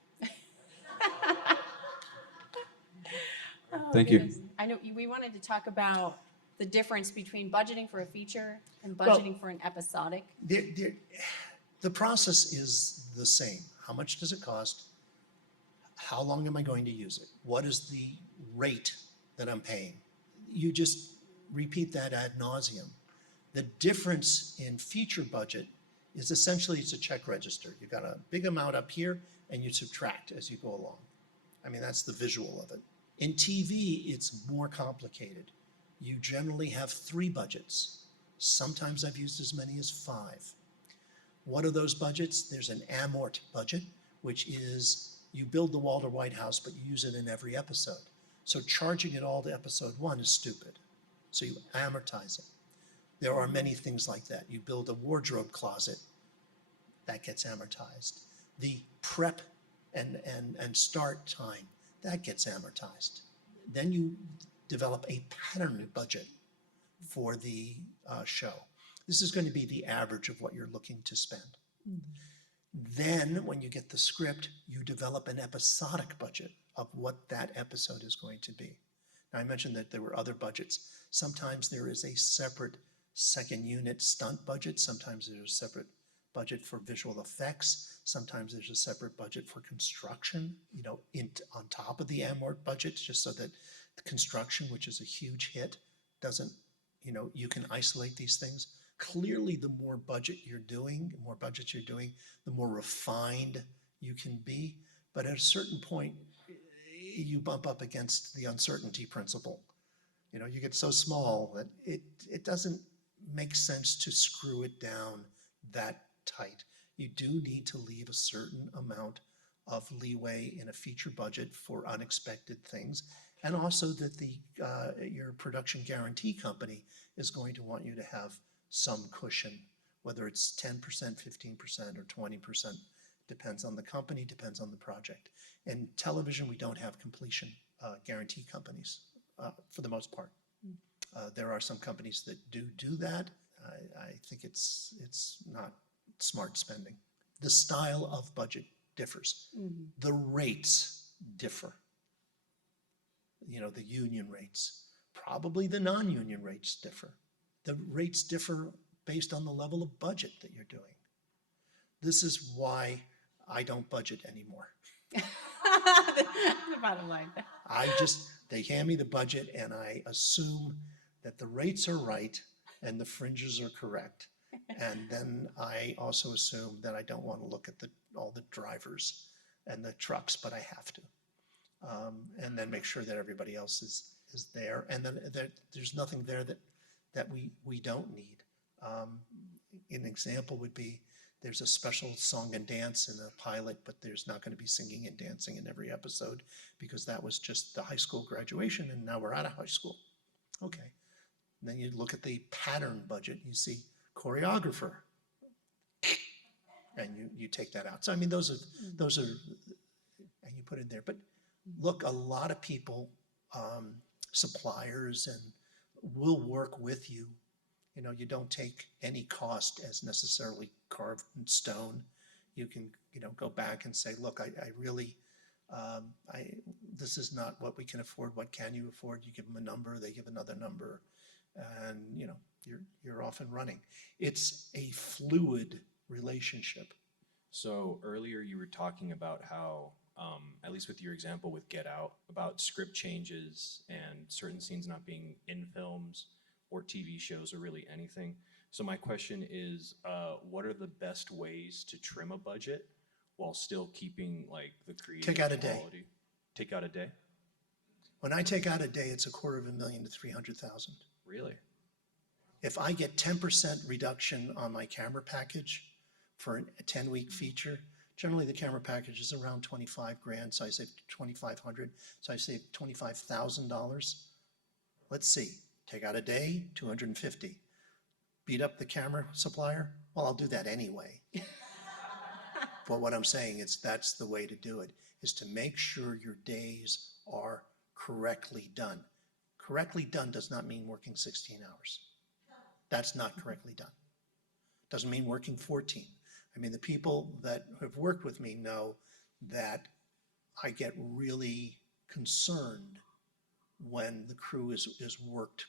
Thank you. Goodness. I know we wanted to talk about the difference between budgeting for a feature and budgeting for an episodic. The process is the same. How much does it cost? How long am I going to use it? What is the rate that I'm paying? You just repeat that ad nauseum. The difference in feature budget is essentially it's a check register. You've got a big amount up here and you subtract as you go along. I mean, that's the visual of it. In TV, it's more complicated. You generally have 3 budgets. Sometimes I've used as many as 5. What are those budgets? There's an amort budget, which is you build the Walter White House, but you use it in every episode. So charging it all to episode 1 is stupid. So you amortize it. There are many things like that. You build a wardrobe closet, that gets amortized. The prep and start time, that gets amortized. Then you develop a pattern budget for the show. This is going to be the average of what you're looking to spend. Then when you get the script, you develop an episodic budget of what that episode is going to be. Now, I mentioned that there were other budgets. Sometimes there is a separate second unit stunt budget. Sometimes there's a separate budget for visual effects. Sometimes there's a separate budget for construction, you know, on top of the amort budget, just so that the construction, which is a huge hit, doesn't, you know, you can isolate these things. Clearly, the more budgets you're doing, the more refined you can be. But at a certain point, you bump up against the uncertainty principle. You know, you get so small that it doesn't make sense to screw it down that tight. You do need to leave a certain amount of leeway in a feature budget for unexpected things, and also that your production guarantee company is going to want you to have some cushion, whether it's 10%, 15%, or 20%, depends on the company, depends on the project. In television, we don't have completion guarantee companies for the most part. There are some companies that do that. I think it's not smart spending. The style of budget differs. The rates differ. You know, the union rates. Probably the non-union rates differ. The rates differ based on the level of budget that you're doing. This is why I don't budget anymore. The bottom line. They hand me the budget and I assume that the rates are right and the fringes are correct. And then I also assume that I don't want to look at all the drivers and the trucks, but I have to. And then make sure that everybody else is there. And then there's nothing there that we don't need. An example would be there's a special song and dance in the pilot, but there's not going to be singing and dancing in every episode because that was just the high school graduation and now we're out of high school. Okay. And then you look at the pattern budget, you see choreographer, and you take that out. So I mean, those are, and you put it there. But look, a lot of people, suppliers, and will work with you. You know, you don't take any cost as necessarily carved in stone. You can, you know, go back and say, look, I really, this is not what we can afford. What can you afford? You give them a number, they give another number, and you know, you're off and running. It's a fluid relationship. So earlier you were talking about how, at least with your example with Get Out, about script changes and certain scenes not being in films or TV shows or really anything. So my question is, what are the best ways to trim a budget while still keeping like the creative Take out a day. quality? Take out a day? When I take out a day, it's $250,000 to $300,000. Really? If I get 10% reduction on my camera package for a 10-week feature, generally the camera package is around 25 grand, so I save 2,500, so I save $25,000. Let's see, take out a day, 250. Beat up the camera supplier? Well, I'll do that anyway. But what I'm saying is that's the way to do it, is to make sure your days are correctly done. Correctly done does not mean working 16 hours. That's not correctly done. Doesn't mean working 14. I mean, the people that have worked with me know that I get really concerned when the crew is worked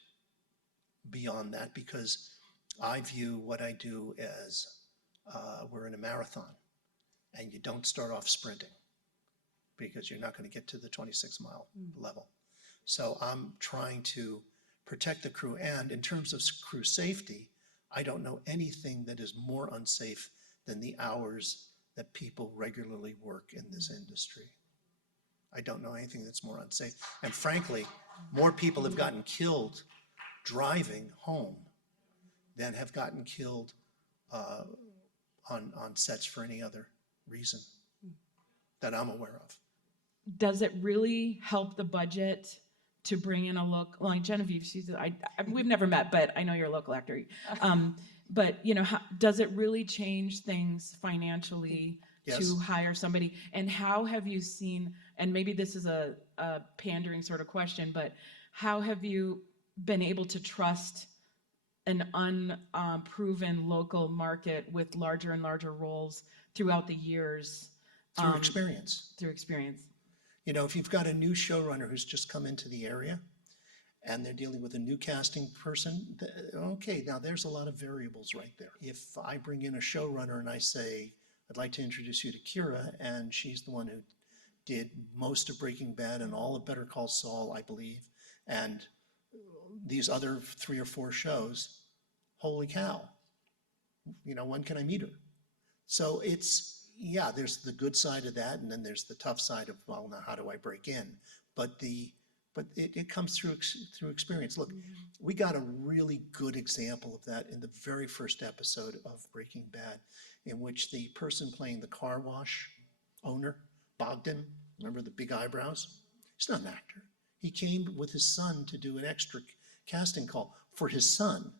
beyond that, because I view what I do as we're in a marathon, and you don't start off sprinting because you're not going to get to the 26-mile level. So I'm trying to protect the crew. And in terms of crew safety, I don't know anything that is more unsafe than the hours that people regularly work in this industry. I don't know anything that's more unsafe. And frankly, more people have gotten killed driving home than have gotten killed on sets for any other reason that I'm aware of. Does it really help the budget to bring in a look like Genevieve? We've never met, but I know you're a local actor. But you know, does it really change things financially Yes. to hire somebody? And how have you seen? And maybe this is a pandering sort of question, but how have you been able to trust an unproven local market with larger and larger roles throughout the years? Through experience. Through experience. You know, if you've got a new showrunner who's just come into the area and they're dealing with a new casting person, okay, now there's a lot of variables right there. If I bring in a showrunner and I say, I'd like to introduce you to Kira, and she's the one who did most of Breaking Bad and all of Better Call Saul, I believe, and these other 3 or 4 shows, holy cow, you know, when can I meet her? So it's, yeah, there's the good side of that, and then there's the tough side of, well, now how do I break in? But it comes through experience. Look, we got a really good example of that in the very first episode of Breaking Bad, in which the person playing the car wash owner, Bogdan, remember the big eyebrows? He's not an actor. He came with his son to do an extra casting call for his son.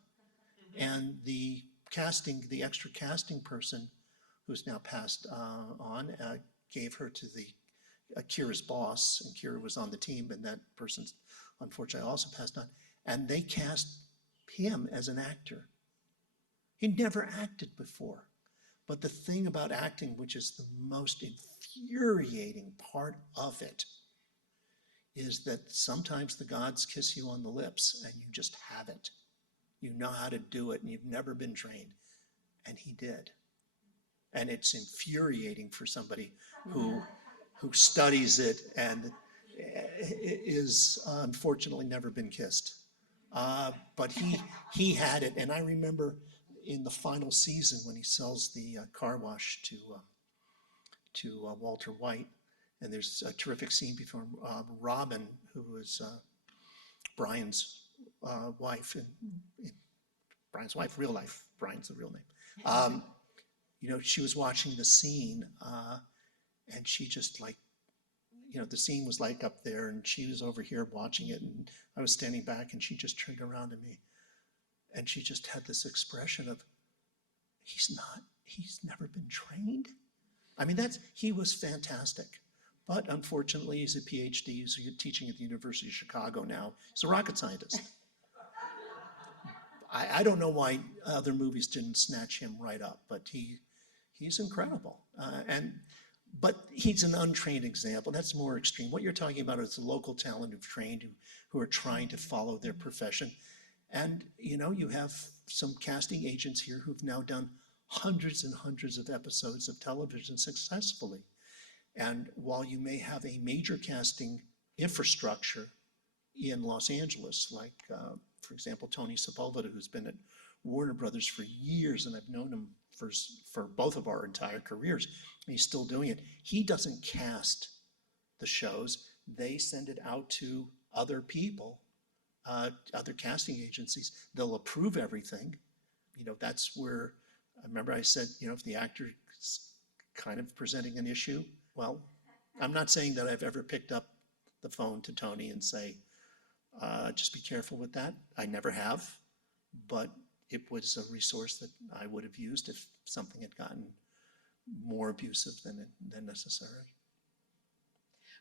And the extra casting person, who's now passed on, gave her to Kira's boss, and Kira was on the team, and that person's unfortunately also passed on. And they cast him as an actor. He'd never acted before. But the thing about acting, which is the most infuriating part of it, is that sometimes the gods kiss you on the lips and you just have it. You know how to do it and you've never been trained. And he did. And it's infuriating for somebody who studies it and is unfortunately never been kissed. But he had it. And I remember in the final season when he sells the car wash to Walter White, and there's a terrific scene before Robin, who was Brian's wife, and Brian's wife, real life, Brian's the real name. You know, she was watching the scene, and she just like, you know, the scene was like up there, and she was over here watching it, and I was standing back, and she just turned around to me, and she just had this expression of, he's never been trained. I mean, he was fantastic. But unfortunately, he's a PhD, he's teaching at the University of Chicago now. He's a rocket scientist. I don't know why other movies didn't snatch him right up, but he's incredible. But he's an untrained example. That's more extreme. What you're talking about is the local talent who've trained, who are trying to follow their profession. And, you know, you have some casting agents here who've now done hundreds and hundreds of episodes of television successfully. And while you may have a major casting infrastructure in Los Angeles, like, for example, Tony Sepulveda, who's been at Warner Brothers for years, and I've known him for both of our entire careers, and he's still doing it. He doesn't cast the shows. They send it out to other people, other casting agencies. They'll approve everything. You know, that's where, I remember I said, you know, if the actor is kind of presenting an issue, well, I'm not saying that I've ever picked up the phone to Tony and say, just be careful with that. I never have, but it was a resource that I would have used if something had gotten more abusive than necessary.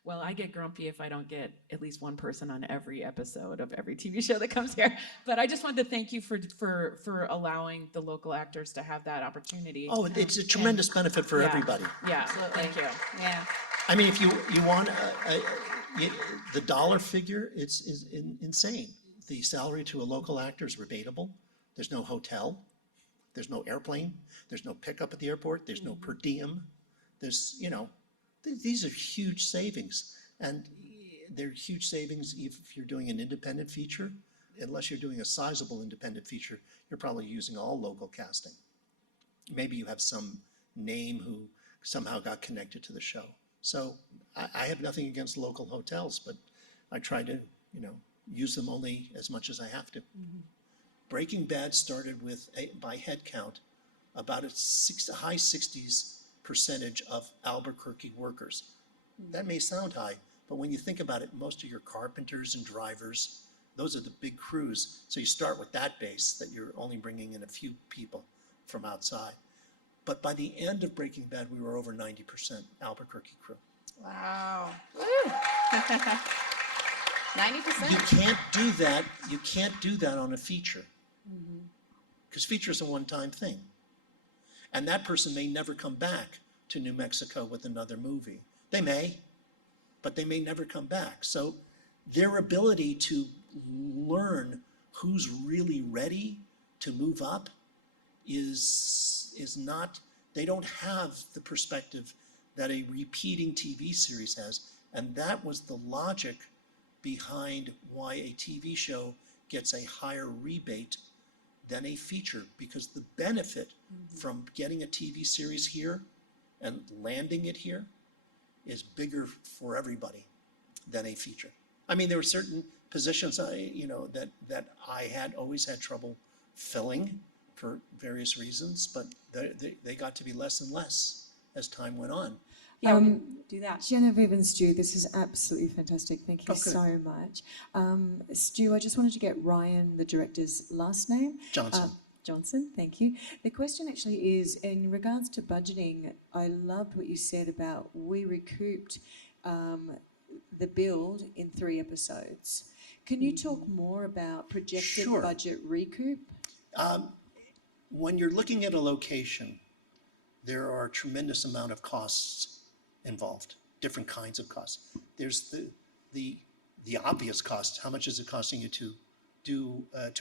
Well, I get grumpy if I don't get at least one person on every episode of every TV show that comes here. But I just wanted to thank you for allowing the local actors to have that opportunity. Oh, it's a tremendous benefit for everybody. Yeah, thank you. Yeah. I mean, if you want the dollar figure, is insane. The salary to a local actor is rebatable. There's no hotel. There's no airplane. There's no pickup at the airport. There's no per diem. There's, you know, these are huge savings. And they're huge savings if you're doing an independent feature. Unless you're doing a sizable independent feature, you're probably using all local casting. Maybe you have some name who somehow got connected to the show. So I have nothing against local hotels, but I try to, you know, use them only as much as I have to. Mm-hmm. Breaking Bad started with, by head count, about a high 60s percentage of Albuquerque workers. That may sound high, but when you think about it, most of your carpenters and drivers, those are the big crews. So you start with that base, that you're only bringing in a few people from outside. But by the end of Breaking Bad, we were over 90% Albuquerque crew. Wow. Woo. 90%. You can't do that. You can't do that on a feature. Because feature is a one-time thing. And that person may never come back to New Mexico with another movie. They may, but they may never come back. So their ability to learn who's really ready to move up is not, they don't have the perspective that a repeating TV series has. And that was the logic behind why a TV show gets a higher rebate than a feature, because the benefit from getting a TV series here and landing it here is bigger for everybody than a feature. I mean, there were certain positions that I had always had trouble filling for various reasons, but they got to be less and less as time went on. Yeah, we do that. Genevieve and Stu, this is absolutely fantastic. Thank you Okay. so much. Stu, I just wanted to get Ryan, the director's last name. Johnson. Johnson, thank you. The question actually is, in regards to budgeting, I loved what you said about we recouped the build in 3 episodes. Can you talk more about projected Sure. budget recoup? When you're looking at a location, there are a tremendous amount of costs involved, different kinds of costs. There's the obvious cost. How much is it costing you to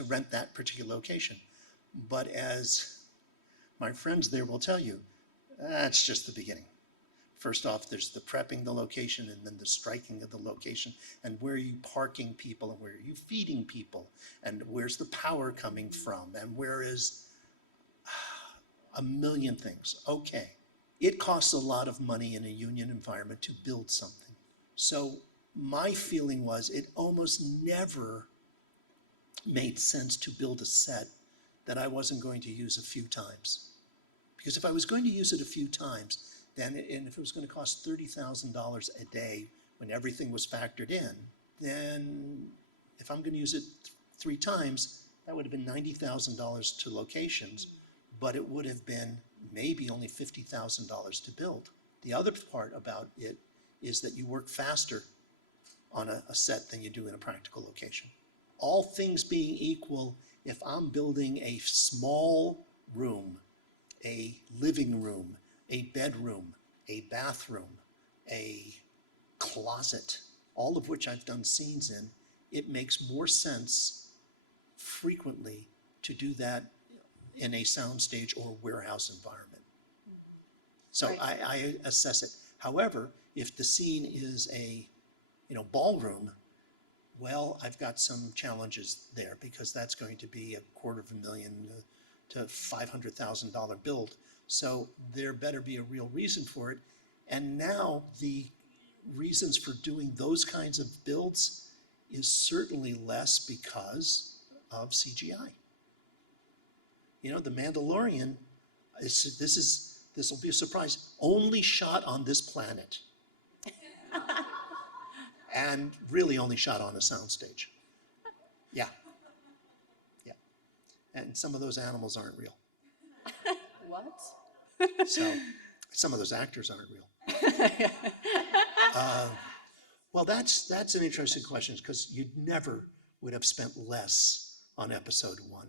rent that particular location? But as my friends there will tell you, that's just the beginning. First off, there's the prepping the location, and then the striking of the location, and where are you parking people, and where are you feeding people, and where's the power coming from, and where is a million things. Okay, it costs a lot of money in a union environment to build something. So my feeling was it almost never made sense to build a set that I wasn't going to use a few times. Because if I was going to use it a few times, then, and if it was going to cost $30,000 a day when everything was factored in, then if I'm going to use it 3 times, that would have been $90,000 to locations, but it would have been maybe only $50,000 to build. The other part about it is that you work faster on a set than you do in a practical location. All things being equal, if I'm building a small room, a living room, a bedroom, a bathroom, a closet, all of which I've done scenes in, it makes more sense frequently to do that in a soundstage or warehouse environment. So Right. I assess it. However, if the scene is a, ballroom, well, I've got some challenges there because that's going to be $250,000 to $500,000 build. So there better be a real reason for it. And now the reasons for doing those kinds of builds is certainly less because of CGI. The Mandalorian, this will be a surprise, only shot on this planet. And really only shot on a soundstage. Yeah. Yeah. And some of those animals aren't real. What? So some of those actors aren't real. Well, that's an interesting question because you never would have spent less on episode 1.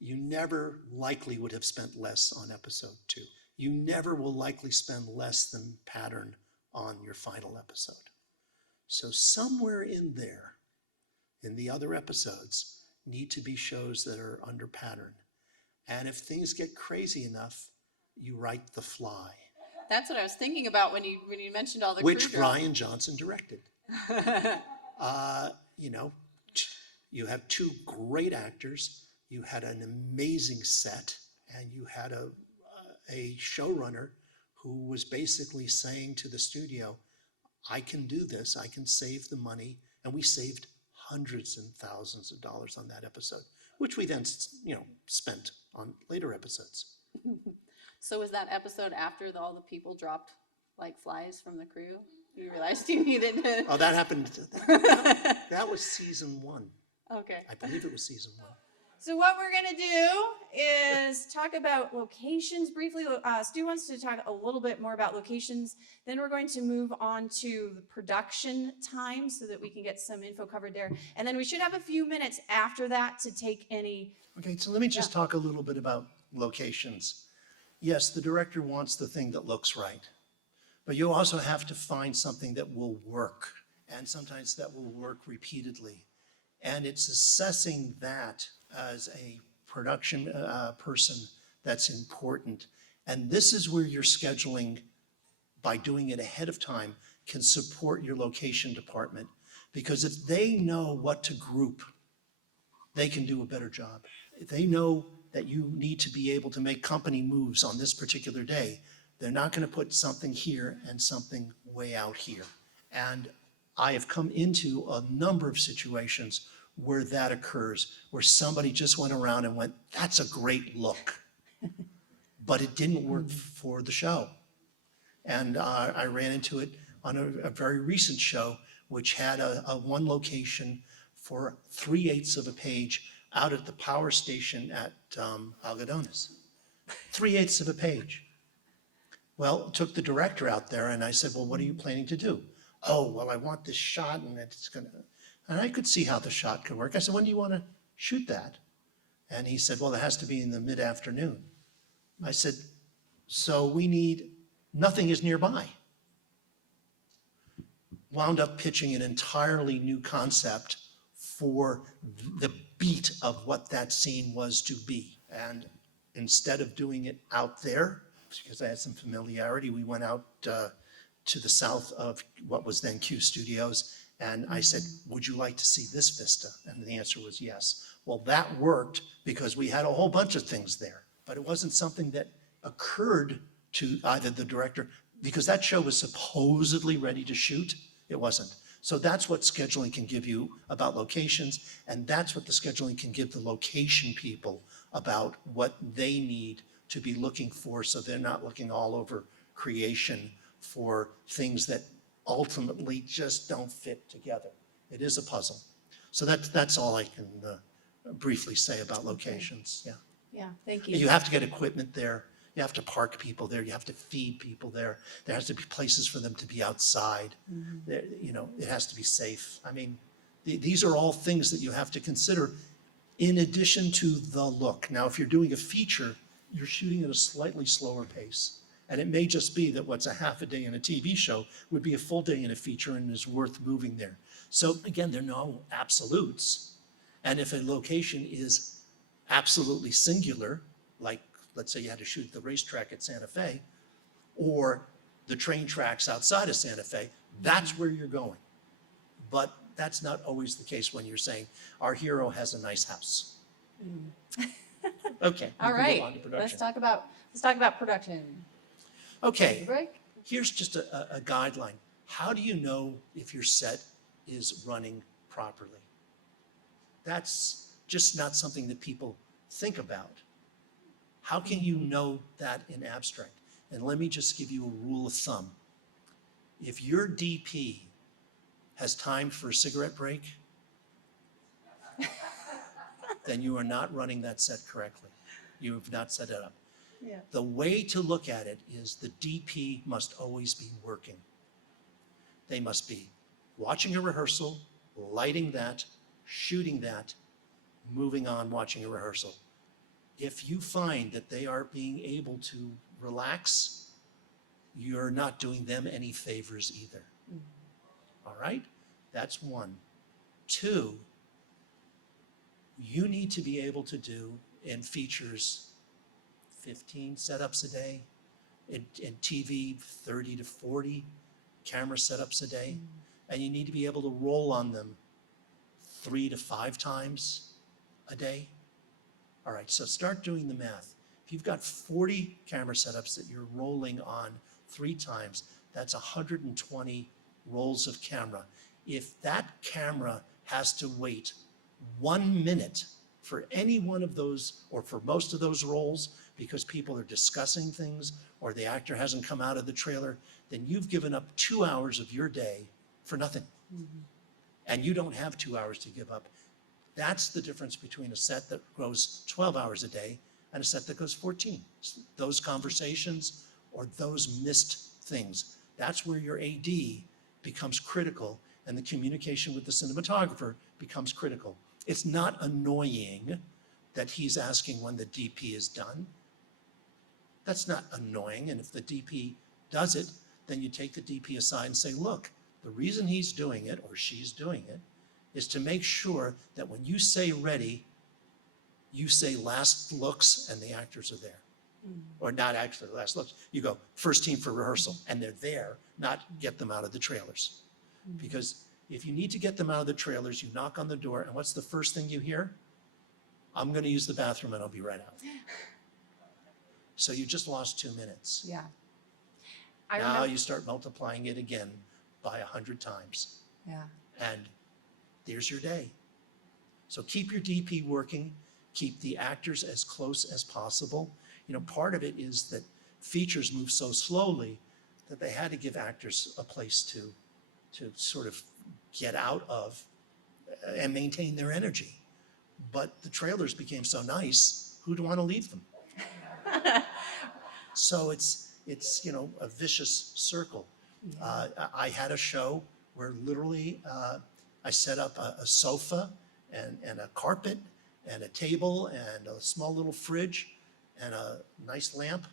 You never likely would have spent less on episode 2. You never will likely spend less than pattern on your final episode. So somewhere in there, in the other episodes, need to be shows that are under pattern. And if things get crazy enough, you write The Fly, That's what I was thinking about when you mentioned all the which crew drama. Rian Johnson directed. You have 2 great actors. You had an amazing set, and you had a showrunner who was basically saying to the studio, I can do this, I can save the money, and we saved hundreds and thousands of dollars on that episode, which we then, spent on later episodes. So was that episode after all the people dropped like flies from the crew? You realized you needed to... Oh, that happened, that was season 1. Okay. I believe it was season 1. So what we're going to do is talk about locations briefly. Stu wants to talk a little bit more about locations. Then we're going to move on to the production time so that we can get some info covered there. And then we should have a few minutes after that to take any... Okay, so let me just talk a little bit about locations. Yes, the director wants the thing that looks right, but you also have to find something that will work, and sometimes that will work repeatedly. And it's assessing that as a production person that's important. And this is where your scheduling, by doing it ahead of time, can support your location department. Because if they know what to group, they can do a better job. If they know that you need to be able to make company moves on this particular day, they're not going to put something here and something way out here. And I have come into a number of situations where that occurs, where somebody just went around and went, that's a great look, but it didn't work for the show. And I ran into it on a very recent show, which had a one location for 3/8 of a page out at the power station at Algodones. 3/8 of a page. Well, took the director out there and I said, well, what are you planning to do? Oh, well, I want this shot and it's gonna, and I could see how the shot could work. I said, when do you want to shoot that? And he said, well, it has to be in the mid-afternoon. I said, so we need, nothing is nearby. Wound up pitching an entirely new concept for the beat of what that scene was to be. And instead of doing it out there, because I had some familiarity, we went out to the south of what was then Q Studios. And I said, would you like to see this vista? And the answer was yes. Well, that worked because we had a whole bunch of things there, but it wasn't something that occurred to either the director, because that show was supposedly ready to shoot. It wasn't. So that's what scheduling can give you about locations, and that's what the scheduling can give the location people about what they need to be looking for, so they're not looking all over creation for things that ultimately just don't fit together. It is a puzzle. So that's all I can briefly say about locations. Yeah. Yeah, thank you. You have to get equipment there. You have to park people there. You have to feed people there. There has to be places for them to be outside. There, it has to be safe. I mean, these are all things that you have to consider in addition to the look. Now, if you're doing a feature, you're shooting at a slightly slower pace. And it may just be that what's a half a day in a TV show would be a full day in a feature and is worth moving there. So again, there are no absolutes. And if a location is absolutely singular, like let's say you had to shoot the racetrack at Santa Fe, or the train tracks outside of Santa Fe, that's where you're going. But that's not always the case when you're saying, our hero has a nice house. Okay. we All can move right, on to production. let's talk about production. Okay, Break. here's just a guideline. How do you know if your set is running properly? That's just not something that people think about. How can you know that in abstract? And let me just give you a rule of thumb. If your DP has time for a cigarette break, then you are not running that set correctly. You have not set it up. Yeah. The way to look at it is the DP must always be working. They must be watching a rehearsal, lighting that, shooting that, moving on, watching a rehearsal. If you find that they are being able to relax, you're not doing them any favors either. All right? That's one. Two, you need to be able to do in features 15 setups a day, in TV 30 to 40 camera setups a day, and you need to be able to roll on them 3 to 5 times a day. All right, so start doing the math. If you've got 40 camera setups that you're rolling on 3 times, that's 120 rolls of camera. If that camera has to wait 1 minute for any one of those, or for most of those rolls, because people are discussing things, or the actor hasn't come out of the trailer, then you've given up 2 hours of your day for nothing. And you don't have 2 hours to give up. That's the difference between a set that goes 12 hours a day and a set that goes 14. Those conversations or those missed things. That's where your AD becomes critical and the communication with the cinematographer becomes critical. It's not annoying that he's asking when the DP is done. That's not annoying, and if the DP does it, then you take the DP aside and say, look, the reason he's doing it or she's doing it is to make sure that when you say ready, you say last looks and the actors are there. Or not actually last looks. You go first team for rehearsal and they're there, not get them out of the trailers. Because if you need to get them out of the trailers, you knock on the door and what's the first thing you hear? I'm going to use the bathroom and I'll be right out. So you just lost 2 minutes. Yeah. Now you start multiplying it again by 100 times. Yeah. And there's your day. So keep your DP working, keep the actors as close as possible. You know, part of it is that features move so slowly that they had to give actors a place to sort of get out of and maintain their energy. But the trailers became so nice, who'd want to leave them? So it's you know, a vicious circle. I had a show where literally I set up a sofa and a carpet and a table and a small little fridge and a nice lamp,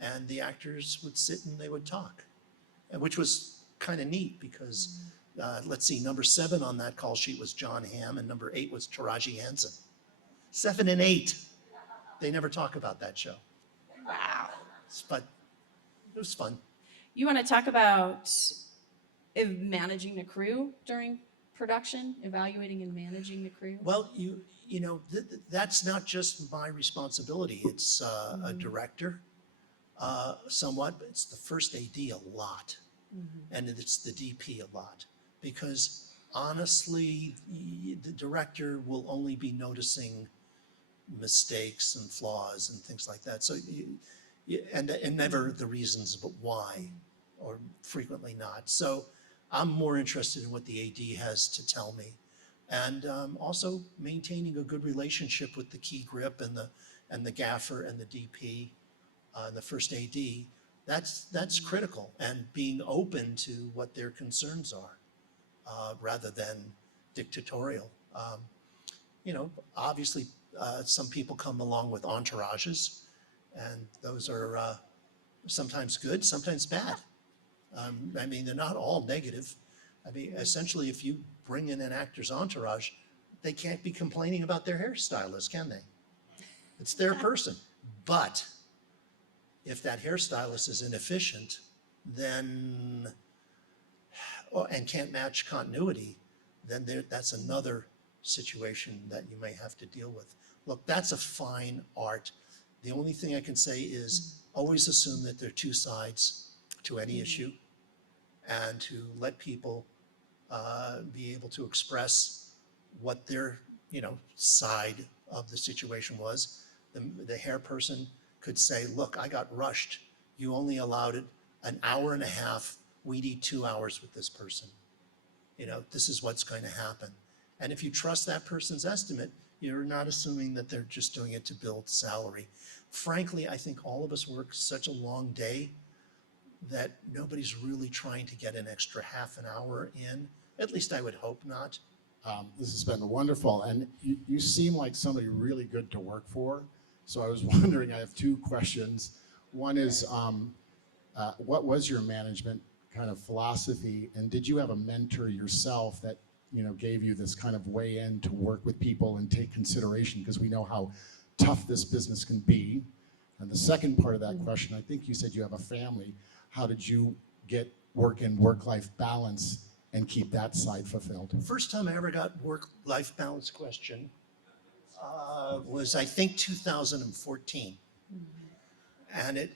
and the actors would sit and they would talk, and which was kind of neat because let's see, number 7 on that call sheet was John Hamm and number 8 was Taraji Henson. 7 and 8. They never talk about that show. Wow. But it was fun. You want to talk about managing the crew during production, evaluating and managing the crew? Well, you know, that's not just my responsibility. It's a director, somewhat, but it's the first AD a lot. And it's the DP a lot. Because honestly, the director will only be noticing mistakes and flaws and things like that. So, and never the reasons, but why, or frequently not. So I'm more interested in what the AD has to tell me. And also maintaining a good relationship with the key grip and the gaffer and the DP and the first AD. That's critical, and being open to what their concerns are rather than dictatorial. You know, obviously some people come along with entourages, and those are sometimes good, sometimes bad. I mean, they're not all negative. I mean, essentially, if you bring in an actor's entourage, they can't be complaining about their hairstylist, can they? It's their person. But if that hairstylist is inefficient, then, and can't match continuity, then that's another situation that you may have to deal with. Look, that's a fine art. The only thing I can say is always assume that there are two sides to any issue, and to let people be able to express what their, side of the situation was. The hair person could say, look, I got rushed. You only allowed it an hour and a half. We need 2 hours with this person. This is what's going to happen. And if you trust that person's estimate, you're not assuming that they're just doing it to build salary. Frankly, I think all of us work such a long day that nobody's really trying to get an extra half an hour in. At least I would hope not. This has been wonderful, and you seem like somebody really good to work for. So I was wondering, I have two questions. One is, what was your management kind of philosophy, and did you have a mentor yourself that gave you this kind of way in to work with people and take consideration, because we know how tough this business can be? And the second part of that question, I think you said you have a family. How did you get work-life balance and keep that side fulfilled? First time I ever got work-life balance question was, I think, 2014. And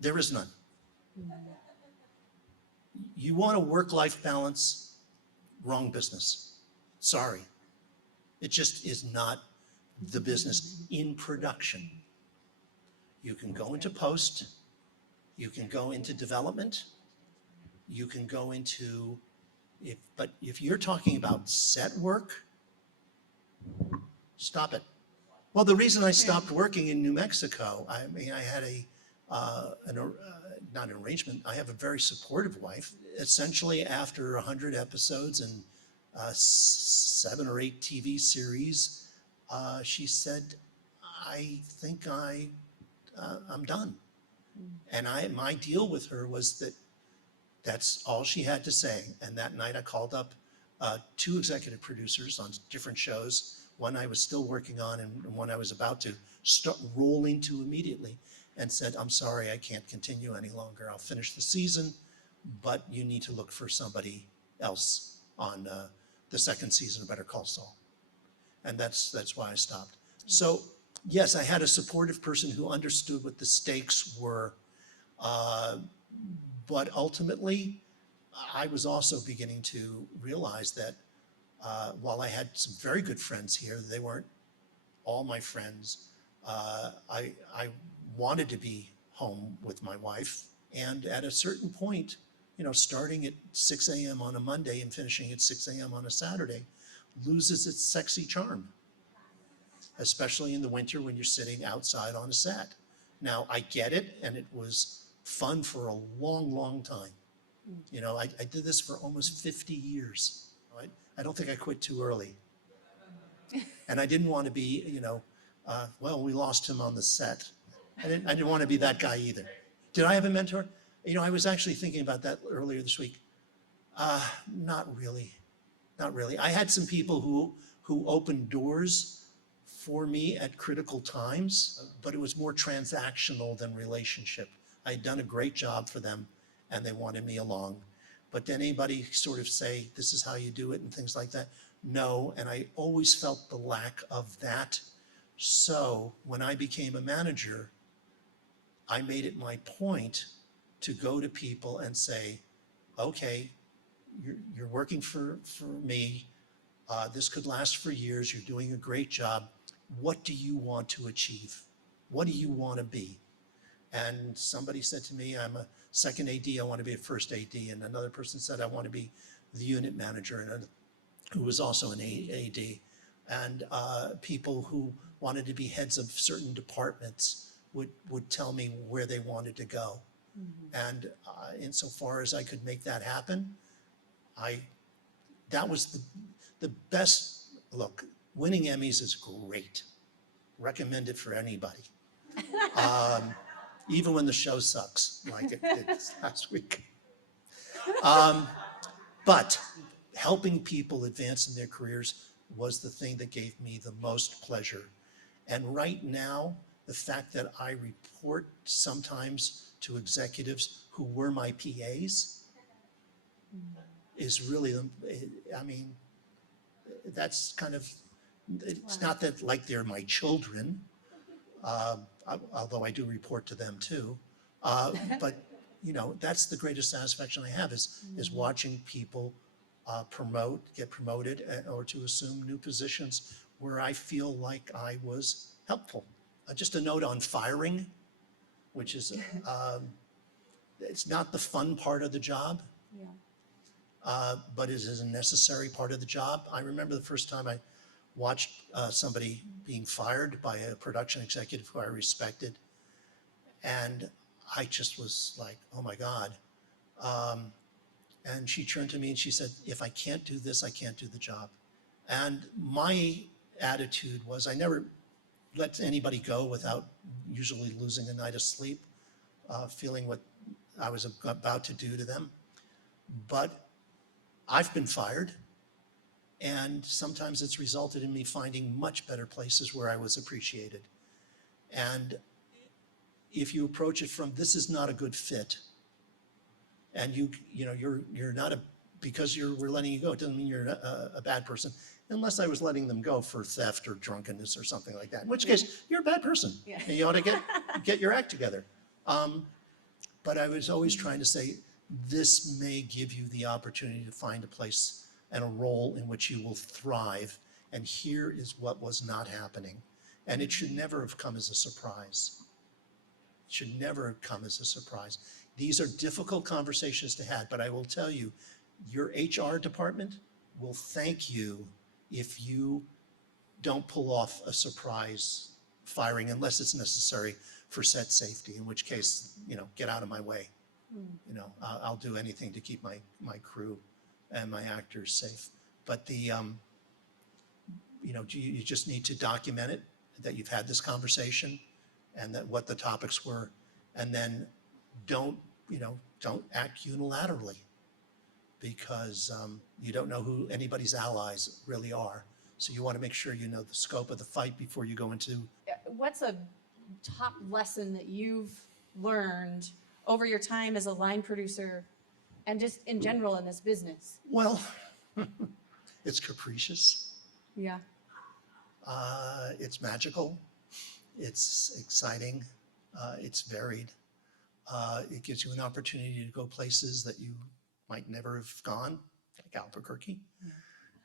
there is none. You want a work-life balance, wrong business. Sorry. It just is not the business in production. You can go into post, you can go into development, you can go into, but if you're talking about set work, stop it. Well, the reason I stopped working in New Mexico, I had not an arrangement, I have a very supportive wife. Essentially, after 100 episodes and 7 or 8 TV series, she said, I think I'm done. And my deal with her was that that's all she had to say. And that night I called up 2 executive producers on different shows, one I was still working on and one I was about to roll into immediately, and said, I'm sorry, I can't continue any longer. I'll finish the season, but you need to look for somebody else on the second season of Better Call Saul. And that's why I stopped. So yes, I had a supportive person who understood what the stakes were, but ultimately, I was also beginning to realize that while I had some very good friends here, they weren't all my friends. I wanted to be home with my wife, and at a certain point, starting at 6 a.m. on a Monday and finishing at 6 a.m. on a Saturday loses its sexy charm, especially in the winter when you're sitting outside on a set. Now, I get it, and it was fun for a long, long time. I did this for almost 50 years. Right? I don't think I quit too early. And I didn't want to be, well, we lost him on the set. I didn't want to be that guy either. Did I have a mentor? I was actually thinking about that earlier this week. Not really. Not really. I had some people who opened doors for me at critical times, but it was more transactional than relationship. I had done a great job for them, and they wanted me along. But did anybody sort of say, this is how you do it and things like that? No, and I always felt the lack of that. So when I became a manager, I made it my point to go to people and say, okay, you're working for me. This could last for years. You're doing a great job. What do you want to achieve? What do you want to be? And somebody said to me, I'm a second AD, I want to be a first AD. And another person said, I want to be the unit manager, and who was also an AD. And people who wanted to be heads of certain departments would tell me where they wanted to go. Mm-hmm. And insofar as I could make that happen, that was the best. Look, winning Emmys is great. Recommend it for anybody. Even when the show sucks, like it did last week. But helping people advance in their careers was the thing that gave me the most pleasure. And right now, the fact that I report sometimes to executives who were my PAs is really, I mean, that's kind of, it's not that like they're my children, although I do report to them too. But you know, that's the greatest satisfaction I have is watching people get promoted or to assume new positions where I feel like I was helpful. Just a note on firing, which is, it's not the fun part of the job, but it is a necessary part of the job. I remember the first time I watched somebody being fired by a production executive who I respected, and I just was like, oh my God. And she turned to me and she said, if I can't do this, I can't do the job. And my attitude was I never let anybody go without usually losing a night of sleep, feeling what I was about to do to them. But I've been fired, and sometimes it's resulted in me finding much better places where I was appreciated. And if you approach it from, this is not a good fit, and you know, you're not because we're letting you go, it doesn't mean you're a bad person, unless I was letting them go for theft or drunkenness or something like that, in which case you're a bad person. Yeah. And you ought to get your act together. But I was always trying to say, this may give you the opportunity to find a place and a role in which you will thrive, and here is what was not happening. And it should never have come as a surprise. It should never have come as a surprise. These are difficult conversations to have, but I will tell you, your HR department will thank you if you don't pull off a surprise firing unless it's necessary for set safety, in which case, you know, get out of my way. You know, I'll do anything to keep my crew and my actors safe. But the, you know, you just need to document it, that you've had this conversation and that what the topics were, and then don't act unilaterally, because you don't know who anybody's allies really are. So you want to make sure you know the scope of the fight before you go into. What's a top lesson that you've learned over your time as a line producer and just in general in this business? Well, it's capricious. Yeah. It's magical. It's exciting. It's varied. It gives you an opportunity to go places that you might never have gone, like Albuquerque.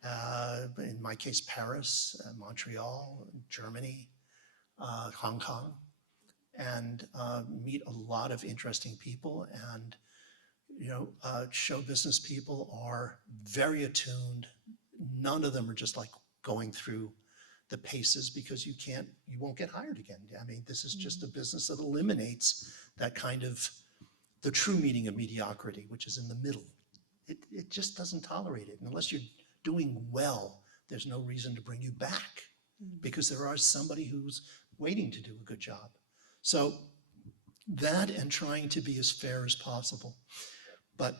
In my case, Paris, Montreal, Germany, Hong Kong, and meet a lot of interesting people. And you know, show business people are very attuned. None of them are just like going through the paces, because you won't get hired again. I mean, this is just a business that eliminates that kind of, the true meaning of mediocrity, which is in the middle. It just doesn't tolerate it. And unless you're doing well, there's no reason to bring you back, because there is somebody who's waiting to do a good job. So that, and trying to be as fair as possible. But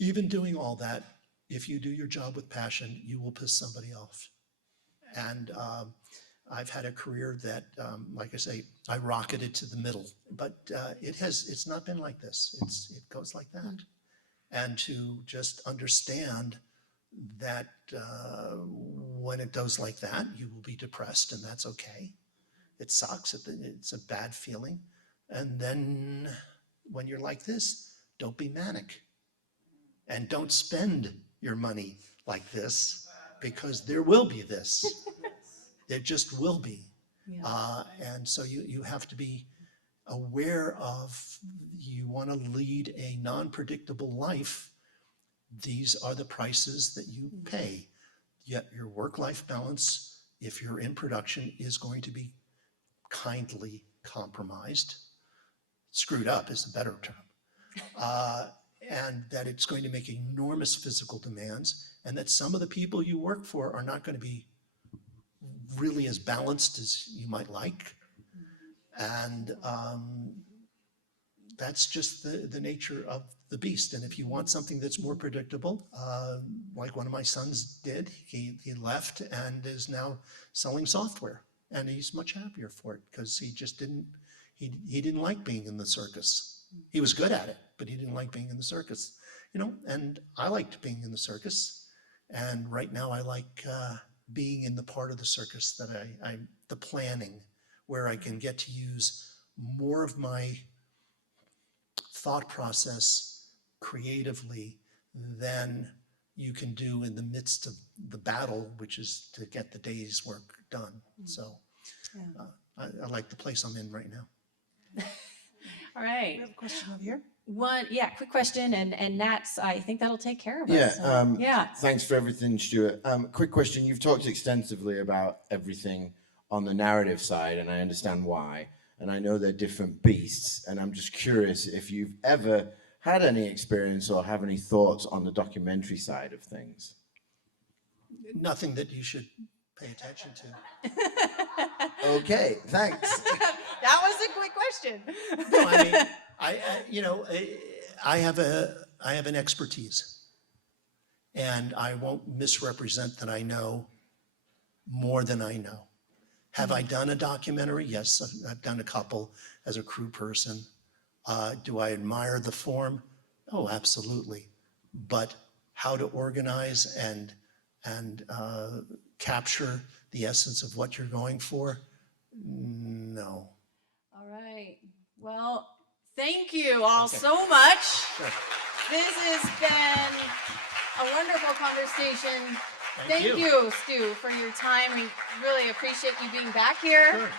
even doing all that, if you do your job with passion, you will piss somebody off. And I've had a career that, like I say, I rocketed to the middle, but it's not been like this. It goes like that. And to just understand that when it goes like that, you will be depressed, and that's okay. It sucks, it's a bad feeling. And then when you're like this, don't be manic. And don't spend your money like this, because there will be this. There just will be. Yeah. And so you have to be aware of, you want to lead a non-predictable life. These are the prices that you pay. Yet your work-life balance, if you're in production, is going to be kindly compromised. Screwed up is a better term. And that it's going to make enormous physical demands, and that some of the people you work for are not going to be really as balanced as you might like. And that's just the nature of the beast. And if you want something that's more predictable, like one of my sons did, he left and is now selling software. And he's much happier for it because he just didn't, he didn't like being in the circus. He was good at it, but he didn't like being in the circus, you know, and I liked being in the circus. And right now I like being in the part of the circus that the planning, where I can get to use more of my thought process creatively than you can do in the midst of the battle, which is to get the day's work done. So I like the place I'm in right now. All right. We have a question over here. Quick question, and Nat's, I think that'll take care of it. Yeah, so, yeah. Thanks for everything, Stewart. Quick question. You've talked extensively about everything on the narrative side, and I understand why. And I know they're different beasts, and I'm just curious if you've ever had any experience or have any thoughts on the documentary side of things. Nothing that you should pay attention to. Okay, thanks. That was a quick question. No, I mean, I have an expertise, and I won't misrepresent that I know more than I know. Have I done a documentary? Yes, I've done a couple as a crew person. Do I admire the form? Oh, absolutely. But how to organize and capture the essence of what you're going for? No. All right. Well, thank you all so much. Sure. This has been a wonderful conversation. Thank Thank you, Stu, for your time. We really appreciate you being back here. Sure.